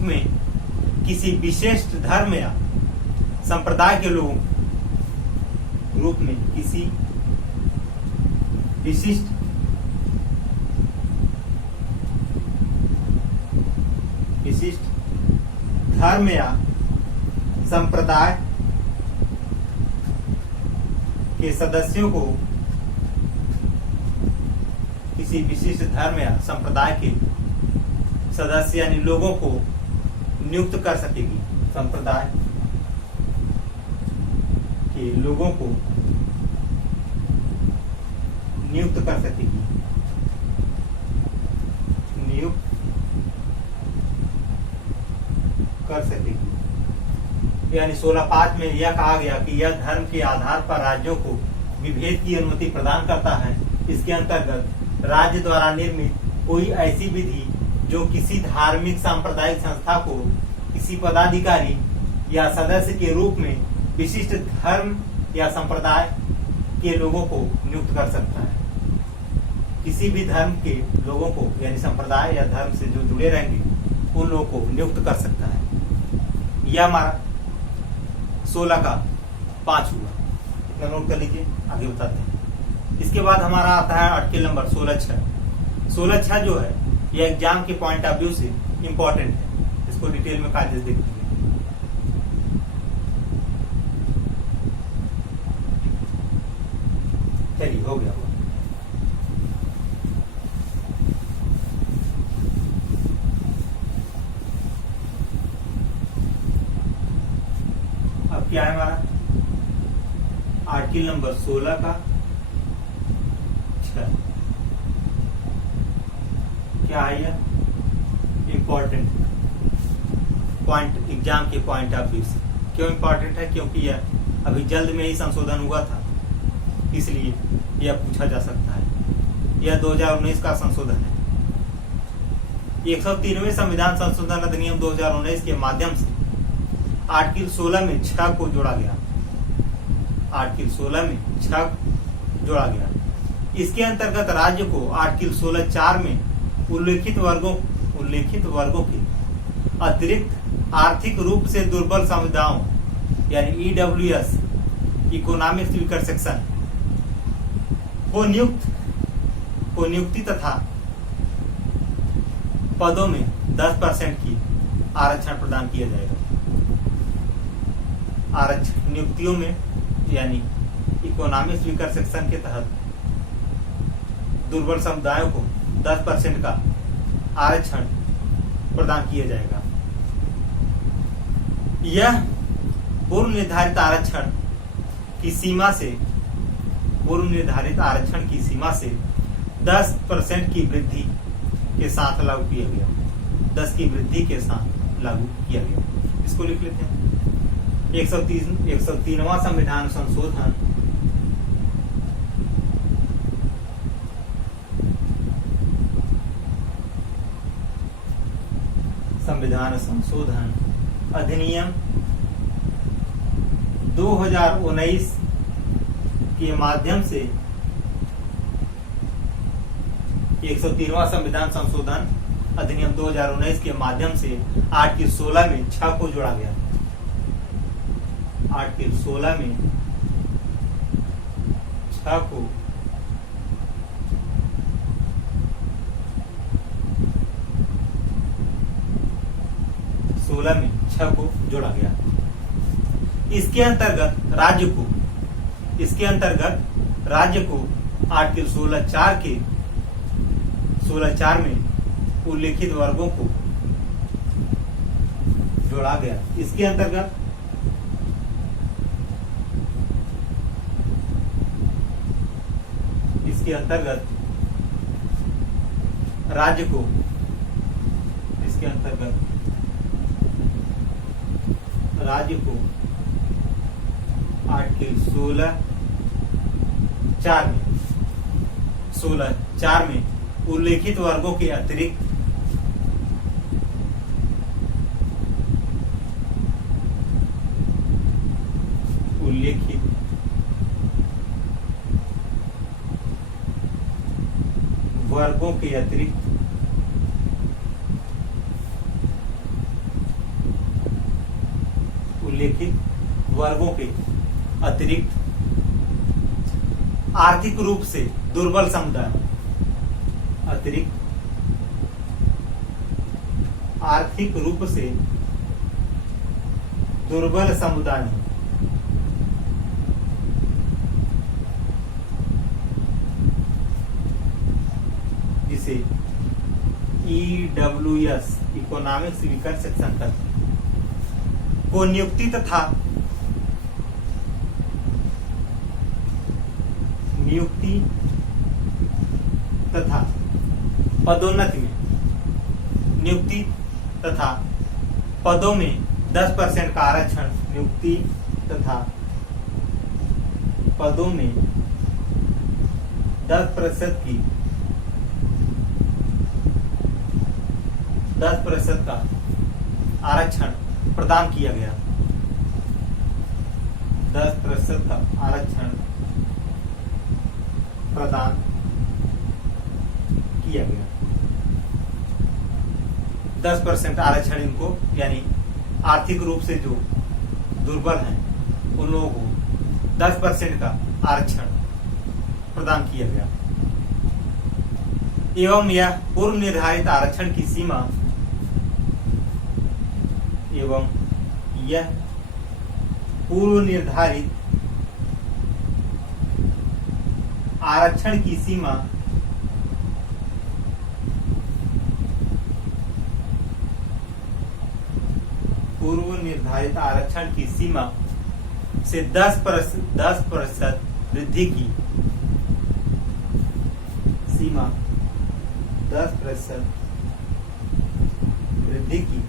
में किसी विशिष्ट धर्म या संप्रदाय के लोगों रूप में किसी विशिष्ट धर्म या संप्रदाय के सदस्यों को किसी विशिष्ट धर्म या संप्रदाय के सदस्य यानी लोगों को नियुक्त कर सकेगी। संप्रदाय के लोगों को नियुक्त कर सकेगी, नियुक्त कर सकेगी। यानी 16(5) में यह कहा गया कि यह धर्म के आधार पर राज्यों को विभेद की अनुमति प्रदान करता है। इसके अंतर्गत राज्य द्वारा निर्मित कोई ऐसी विधि जो किसी धार्मिक सांप्रदायिक संस्था को किसी पदाधिकारी या सदस्य के रूप में विशिष्ट धर्म या संप्रदाय के लोगों को नियुक्त कर सकता है। किसी भी धर्म के लोगों को यानी संप्रदाय या धर्म से जो जुड़े रहेंगे उन लोगों को नियुक्त कर सकता है। यह हमारा 16 का 5 हुआ, इतना नोट कर लीजिए, आगे बताते हैं। इसके बाद हमारा आता है आर्टिकल नंबर 16(6). 16(6) जो है यह एग्जाम के पॉइंट ऑफ व्यू से इंपॉर्टेंट है। इसको डिटेल में कायदे से देखेंगे। चलिए, हो गया। अब क्या है हमारा आर्टिकल नंबर 16 का 6। क्या है यह? इंपॉर्टेंट पॉइंट एग्जाम के पॉइंट ऑफ व्यू से। क्यों इंपॉर्टेंट है? क्योंकि यह अभी जल्द में ही संशोधन हुआ था, इसलिए यह पूछा जा सकता है। यह 2019 का संशोधन है। 103वें संविधान संशोधन अधिनियम 2019 के माध्यम से आर्टिकल 16 में 6 को जोड़ा गया। आर्टिकल 16 में 6 जोड़ा गया। इसके अंतर्गत राज्य को आर्टिकल 16(4) में उल्लेखित वर्गों के अतिरिक्त आर्थिक रूप से दुर्बल समुदायों यानी EWS इकोनॉमिक वीकर सेक्शन को नियुक्ति तथा पदों में 10% की आरक्षण प्रदान किया जाएगा। आरक्षण नियुक्तियों में यानी इकोनॉमिक वीकर सेक्शन के तहत दुर्बल समुदायों को 10% का आरक्षण प्रदान किया जाएगा। यह पूर्व निर्धारित आरक्षण की सीमा से 10% की वृद्धि के साथ लागू किया गया। 10 की वृद्धि के साथ लागू किया गया। इसको लिख लेते हैं। 103वां संविधान संशोधन अधिनियम 2019 के माध्यम से 103वां संविधान संशोधन अधिनियम 2019 के माध्यम से आर्टिकल 16 में 6 को जोड़ा गया। आर्टिकल 16 में 6 को जोड़ा गया। इसके अंतर्गत राज्य को आर्टिकल 16(4) में उल्लेखित वर्गों को जोड़ा गया। इसके अंतर्गत राज्य को आर्टिकल 16(4) में उल्लेखित वर्गों के अतिरिक्त आर्थिक रूप से दुर्बल समुदाय से EWS इकोनॉमिक वीकर सेक्शन तक को नियुक्ति तथा पदोन्नति में नियुक्ति तथा पदों में 10% का आरक्षण, नियुक्ति तथा पदों में 10% का आरक्षण प्रदान किया गया। 10% का आरक्षण प्रदान किया गया। 10% आरक्षण इनको, यानी आर्थिक रूप से जो दुर्बल हैं उन लोगों को 10% का आरक्षण प्रदान किया गया। एवं यह पूर्व निर्धारित आरक्षण की सीमा आरक्षण की सीमा से 10% वृद्धि की 10% वृद्धि की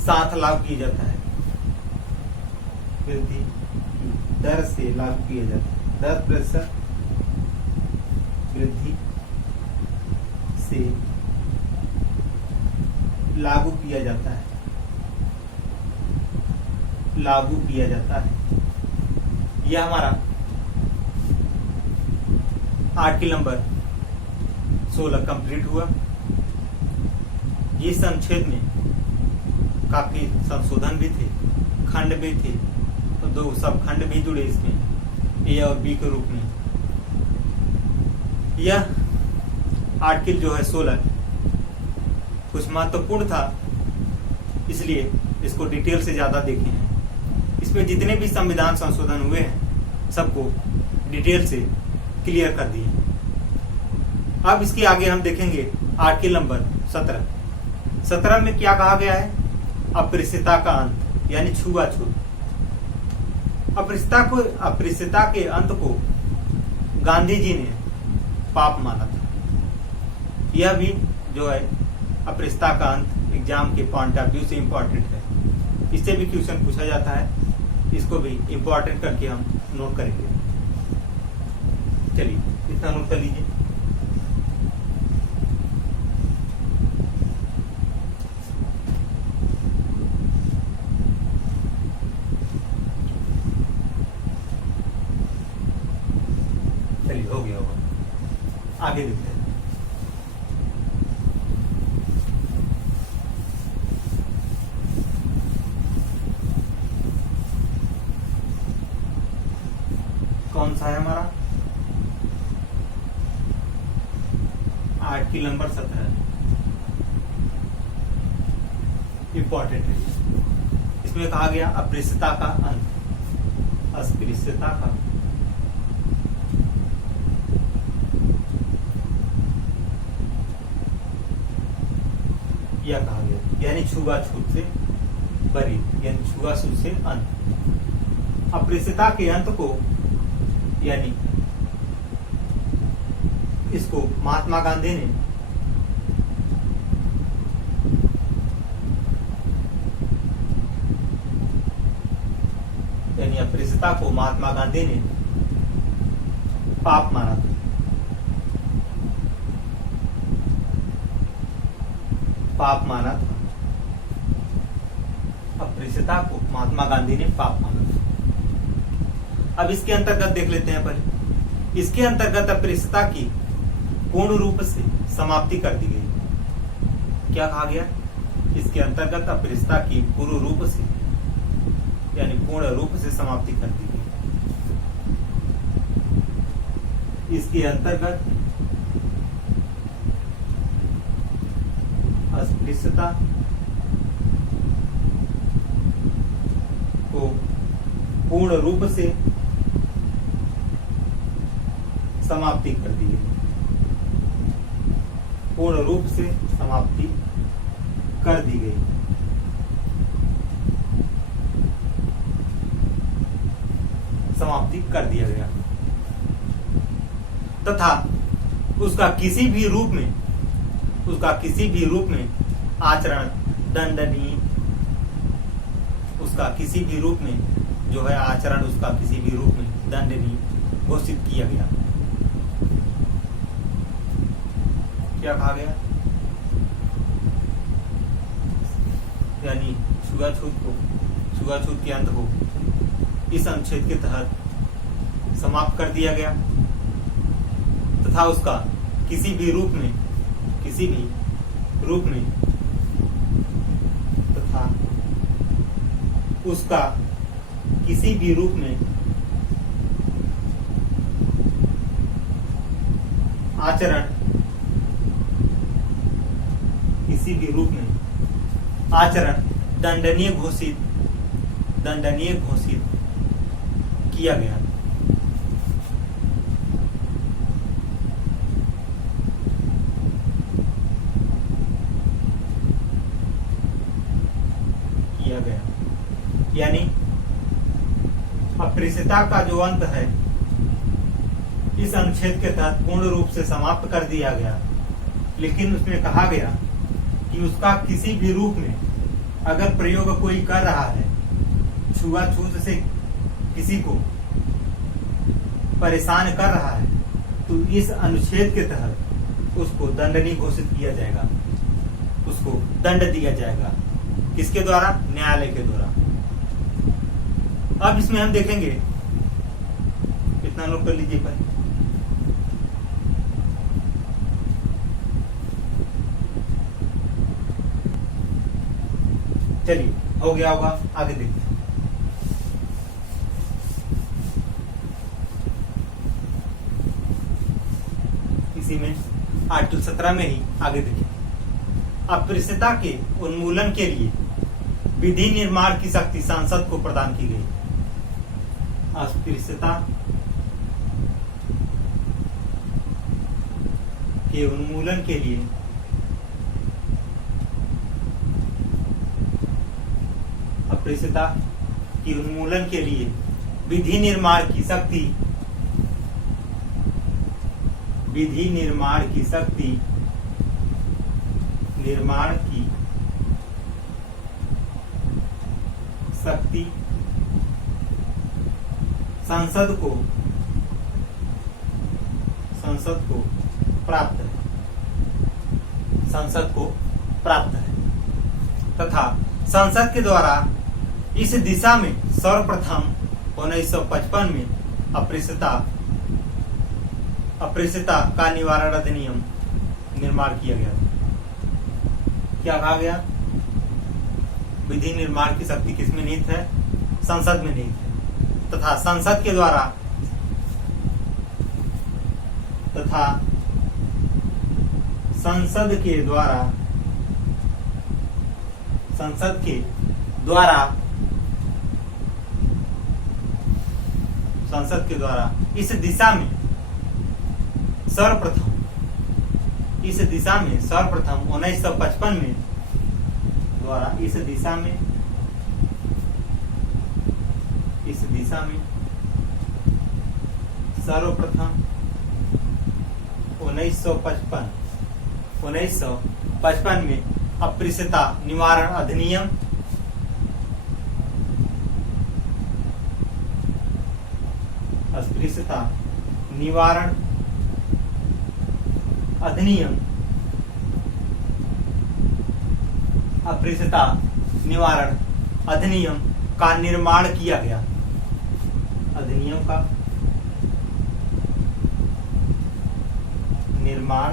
साथ लागू किया जाता है। वृद्धि की दर से लागू किया जाता है। 10% वृद्धि से लागू किया जाता है। यह हमारा आर्टिकल नंबर 16 कंप्लीट हुआ। ये संक्षेप में काफी संशोधन भी थे, खंड भी थे, तो 2 सब खंड भी जुड़े इसमें ए और बी के रूप में। यह आर्टिकल जो है 16 कुछ महत्वपूर्ण था, इसलिए इसको डिटेल से ज्यादा देखे हैं। इसमें जितने भी संविधान संशोधन हुए हैं सबको डिटेल से क्लियर कर दिए। अब इसके आगे हम देखेंगे आर्टिकल नंबर 17। 17 में क्या कहा गया है? अस्पृश्यता का अंत, यानी छुआछूत। अस्पृश्यता के अंत को गांधी जी ने पाप माना था। यह भी जो है अस्पृश्यता का अंत एग्जाम के पॉइंट ऑफ व्यू से इम्पोर्टेंट है। इससे भी क्वेश्चन पूछा जाता है, इसको भी इम्पोर्टेंट करके हम नोट करेंगे। चलिए इतना नोट कर लीजिए। चलिए हो गया होगा, आगे देखते हैं। कौन सा है हमारा? आर्टिकल नंबर 17 इंपॉर्टेंट है। इसमें कहा गया अस्पृश्यता का अंत। अस्पृश्यता का यह कहा गया, यानी छुआछूत से बरी, यानी छुआछूत से अंत। अस्पृश्यता के अंत को, यानी इसको महात्मा गांधी ने अस्पृश्यता को महात्मा गांधी ने पाप माना था। अस्पृश्यता को महात्मा गांधी ने पाप माना था। अब इसके अंतर्गत देख लेते हैं पहले। इसके अंतर्गत अस्पृश्यता की पूर्ण रूप से समाप्ति कर दी गई। क्या कहा गया? इसके अंतर्गत अस्पृश्यता की पूर्ण रूप से, यानी पूर्ण रूप से समाप्ति कर दी गई। इसके अंतर्गत अस्पृश्यता को पूर्ण रूप से समाप्ति कर दी गई। पूर्ण रूप से समाप्ति कर दी गई। समाप्ति कर दिया गया तथा उसका किसी भी रूप में आचरण दंडनीय, उसका किसी भी रूप में जो है आचरण उसका किसी भी रूप में दंडनीय घोषित किया गया। क्या कहा गया? यानी छुआछूत के अंत को इस अनुच्छेद के तहत समाप्त कर दिया गया तथा उसका किसी भी रूप में तथा उसका किसी भी रूप में आचरण दंडनीय घोषित किया गया। यानी अप्रियता का जो अंत है इस अनुच्छेद के तहत पूर्ण रूप से समाप्त कर दिया गया, लेकिन उसमें कहा गया कि उसका किसी भी रूप में अगर प्रयोग कोई कर रहा है, छुआछूत से किसी को परेशान कर रहा है, तो इस अनुच्छेद के तहत उसको दंडनीय घोषित किया जाएगा, उसको दंड दिया जाएगा। किसके द्वारा? न्यायालय के द्वारा। अब इसमें हम देखेंगे, कितना लोग कर लीजिए पर चलिए हो गया होगा, आगे देखते हैं। इसी में आर्टिकल 17 में ही आगे देखिए। अप्रियता के उन्मूलन के लिए विधि निर्माण की शक्ति संसद को प्रदान की गई। अस्पृश्यता के उन्मूलन के लिए विधि निर्माण की शक्ति संसद को प्राप्त है तथा संसद के द्वारा इस दिशा में सर्वप्रथम 1955 में अप्रियता का निवारण अधिनियम निर्माण किया गया। क्या कहा गया? विधि निर्माण की शक्ति किसमें निहित है? संसद में निहित है तथा संसद के द्वारा इस दिशा में सर्वप्रथम 1955 में द्वारा इस दिशा में सर्वप्रथम 1955 में अप्रियता निवारण अधिनियम का निर्माण किया गया। अधिनियम का निर्माण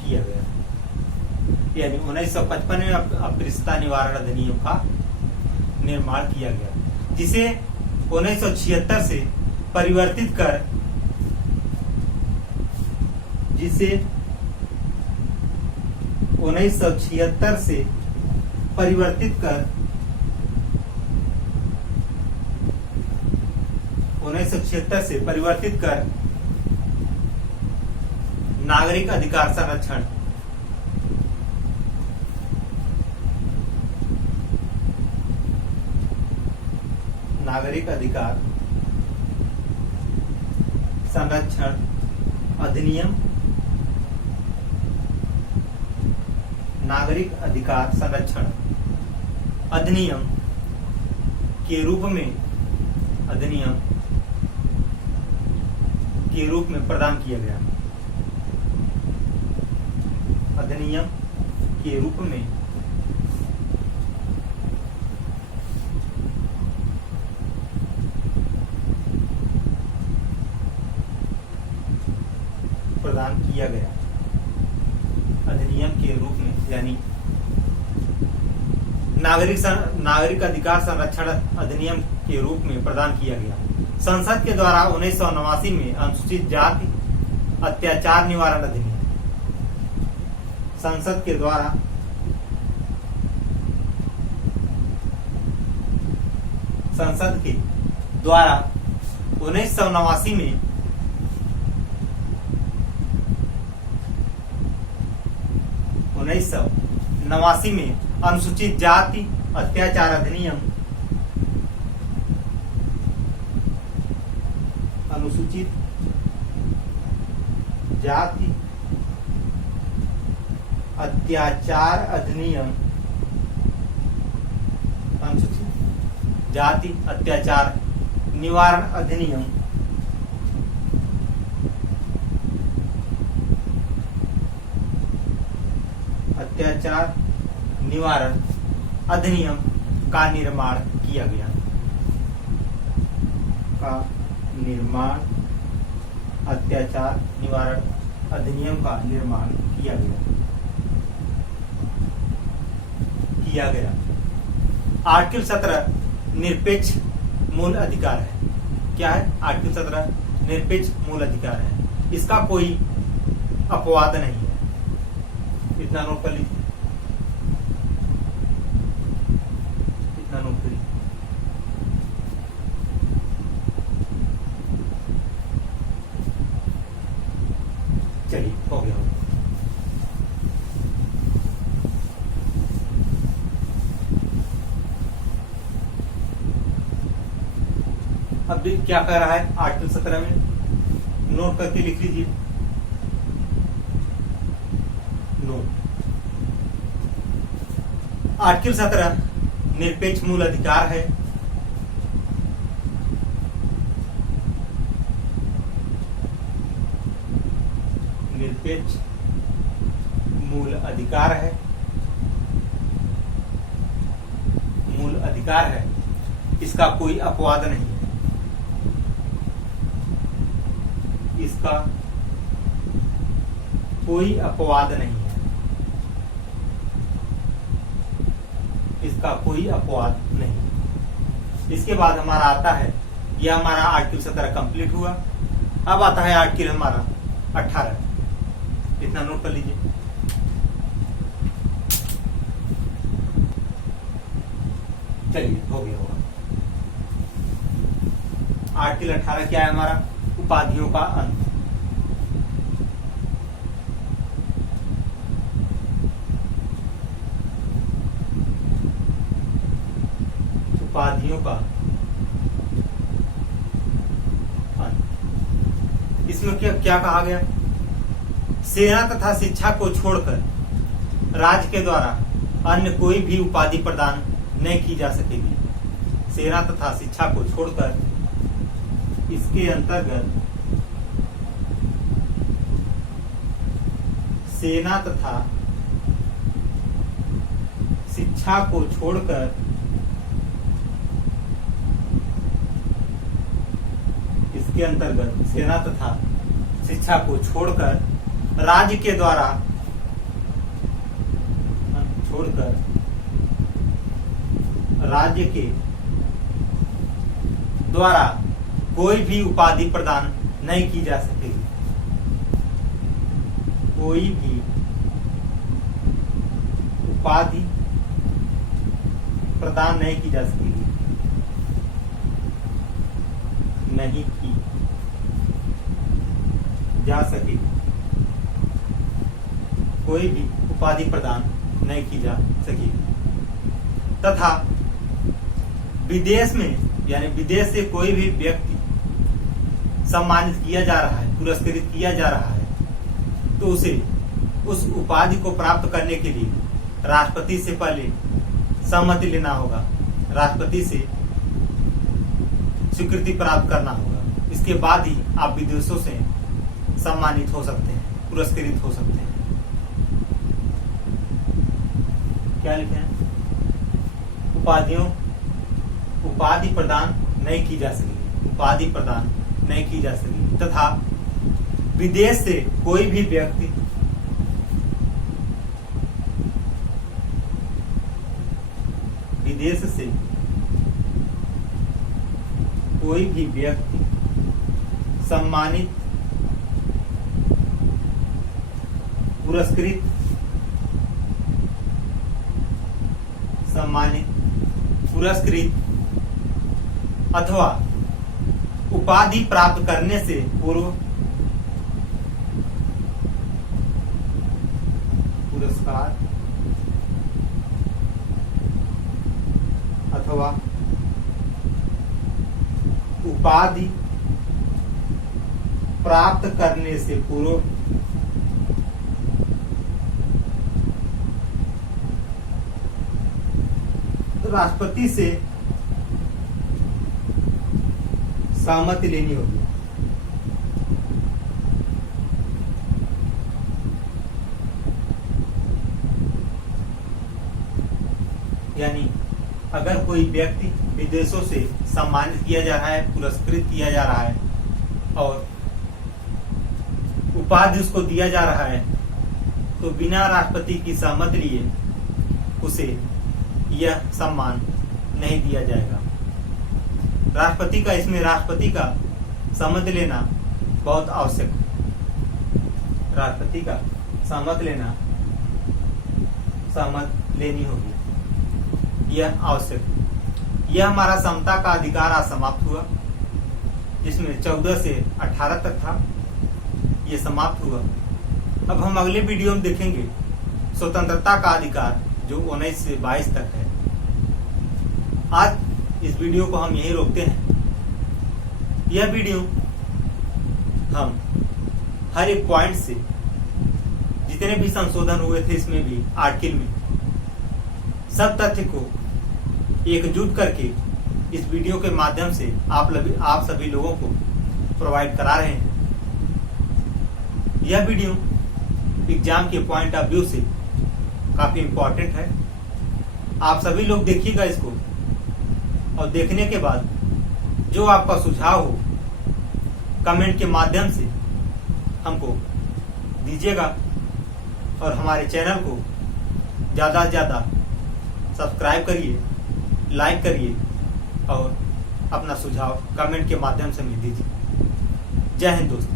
किया गया, यानी 1955 में अप्रियता निवारण अधिनियम का निर्माण किया गया, जिसे 1976 से परिवर्तित कर 1976 से परिवर्तित कर 1976 से परिवर्तित कर नागरिक अधिकार संरक्षण, नागरिक अधिकार संरक्षण अधिनियम, नागरिक अधिकार संरक्षण अधिनियम के रूप में, अधिनियम के रूप में प्रदान किया गया, अधिनियम के रूप में प्रदान किया गया, अधिनियम के रूप में, यानी नागरिक अधिकार संरक्षण अधिनियम के रूप में प्रदान किया गया। संसद के द्वारा 1989 में अनुसूचित जाति अत्याचार निवारण अधिनियम, संसद के द्वारा संसद के द्वारा 1989 में अनुसूचित जाति अत्याचार अधिनियम, अनुसूचित जाति अत्याचार अधिनियम, अनुसूचित जाति अत्याचार निवारण अधिनियम अत्याचार निवारण अधिनियम का निर्माण किया गया, का निर्माण, अत्याचार निवारण अधिनियम का निर्माण किया गया। आर्टिकल 17 निरपेक्ष मूल अधिकार है। क्या है? आर्टिकल 17 निरपेक्ष मूल अधिकार है, इसका कोई अपवाद नहीं है। इतना नोट कर लीजिए, इतना नोट करिए। चलिए, हो गया। अब क्या कह रहा है आर्टिकल 17 में, नोट करके लिख लीजिए। आर्टिकल 17 निरपेक्ष मूल अधिकार है। निरपेक्ष मूल अधिकार है, मूल अधिकार है, इसका कोई अपवाद नहीं है, इसका कोई अपवाद नहीं है, इसका कोई अपवाद नहीं। इसके बाद हमारा आता है, यह हमारा आर्टिकल 17 कंप्लीट हुआ। अब आता है आर्टिकल हमारा 18, इतना नोट कर लीजिए। चलिए, हो गया होगा। आर्टिकल 18 क्या है हमारा? उपाधियों का अंत। उपाधियों का अंत। इसमें क्या कहा गया? सेना तथा शिक्षा को छोड़कर राज्य के द्वारा अन्य कोई भी उपाधि प्रदान नहीं की जा सकेगी। सेना तथा शिक्षा को छोड़कर, इसके अंतर्गत सेना तथा शिक्षा को छोड़कर के अंतर्गत सेना तथा शिक्षा को छोड़कर राज्य के द्वारा राज्य के द्वारा कोई भी उपाधि प्रदान नहीं की जा सकेगी। कोई भी उपाधि प्रदान नहीं की जा सकेगी, नहीं की जा सकेगी। कोई भी उपाधि प्रदान नहीं की जा सकी तथा विदेश में यानी विदेश से कोई भी व्यक्ति सम्मानित किया जा रहा है, पुरस्कृत किया जा रहा है, तो उसे उस उपाधि को प्राप्त करने के लिए राष्ट्रपति से पहले सहमति लेना होगा, राष्ट्रपति से स्वीकृति प्राप्त करना होगा। इसके बाद ही आप विदेशों से सम्मानित हो सकते हैं, पुरस्कृत हो सकते हैं। क्या लिखे हैं? उपाधि प्रदान नहीं की जा सकेगी, उपाधि प्रदान नहीं की जा सकेगी तथा विदेश से कोई भी व्यक्ति सम्मानित पुरस्कृत अथवा उपाधि प्राप्त करने से पूर्व पुरस्कार अथवा उपाधि प्राप्त करने से पूर्व राष्ट्रपति से सहमति लेनी होगी। यानी अगर कोई व्यक्ति विदेशों से सम्मानित किया जा रहा है, पुरस्कृत किया जा रहा है और उपाधि उसको दिया जा रहा है, तो बिना राष्ट्रपति की सहमति लिए उसे यह सम्मान नहीं दिया जाएगा। राष्ट्रपति का सहमति लेना बहुत आवश्यक है। राष्ट्रपति का सहमति लेनी होगी, यह आवश्यक है। यह हमारा समता का अधिकार आज समाप्त हुआ, जिसमें 14 से 18 तक था, यह समाप्त हुआ। अब हम अगले वीडियो में देखेंगे स्वतंत्रता का अधिकार, जो 19 से 22 तक है। आज इस वीडियो को हम यहीं रोकते हैं। यह वीडियो हम हर एक पॉइंट से जितने भी संशोधन हुए थे इसमें भी आर्टिकल में सब तथ्य को एकजुट करके इस वीडियो के माध्यम से आप सभी लोगों को प्रोवाइड करा रहे हैं। यह वीडियो एग्जाम के पॉइंट ऑफ व्यू से काफी इम्पोर्टेंट है। आप सभी लोग देखिएगा इसको और देखने के बाद जो आपका सुझाव हो कमेंट के माध्यम से हमको दीजिएगा और हमारे चैनल को ज़्यादा से ज़्यादा सब्सक्राइब करिए, लाइक करिए और अपना सुझाव कमेंट के माध्यम से हमें दीजिए। जय हिंद दोस्तों।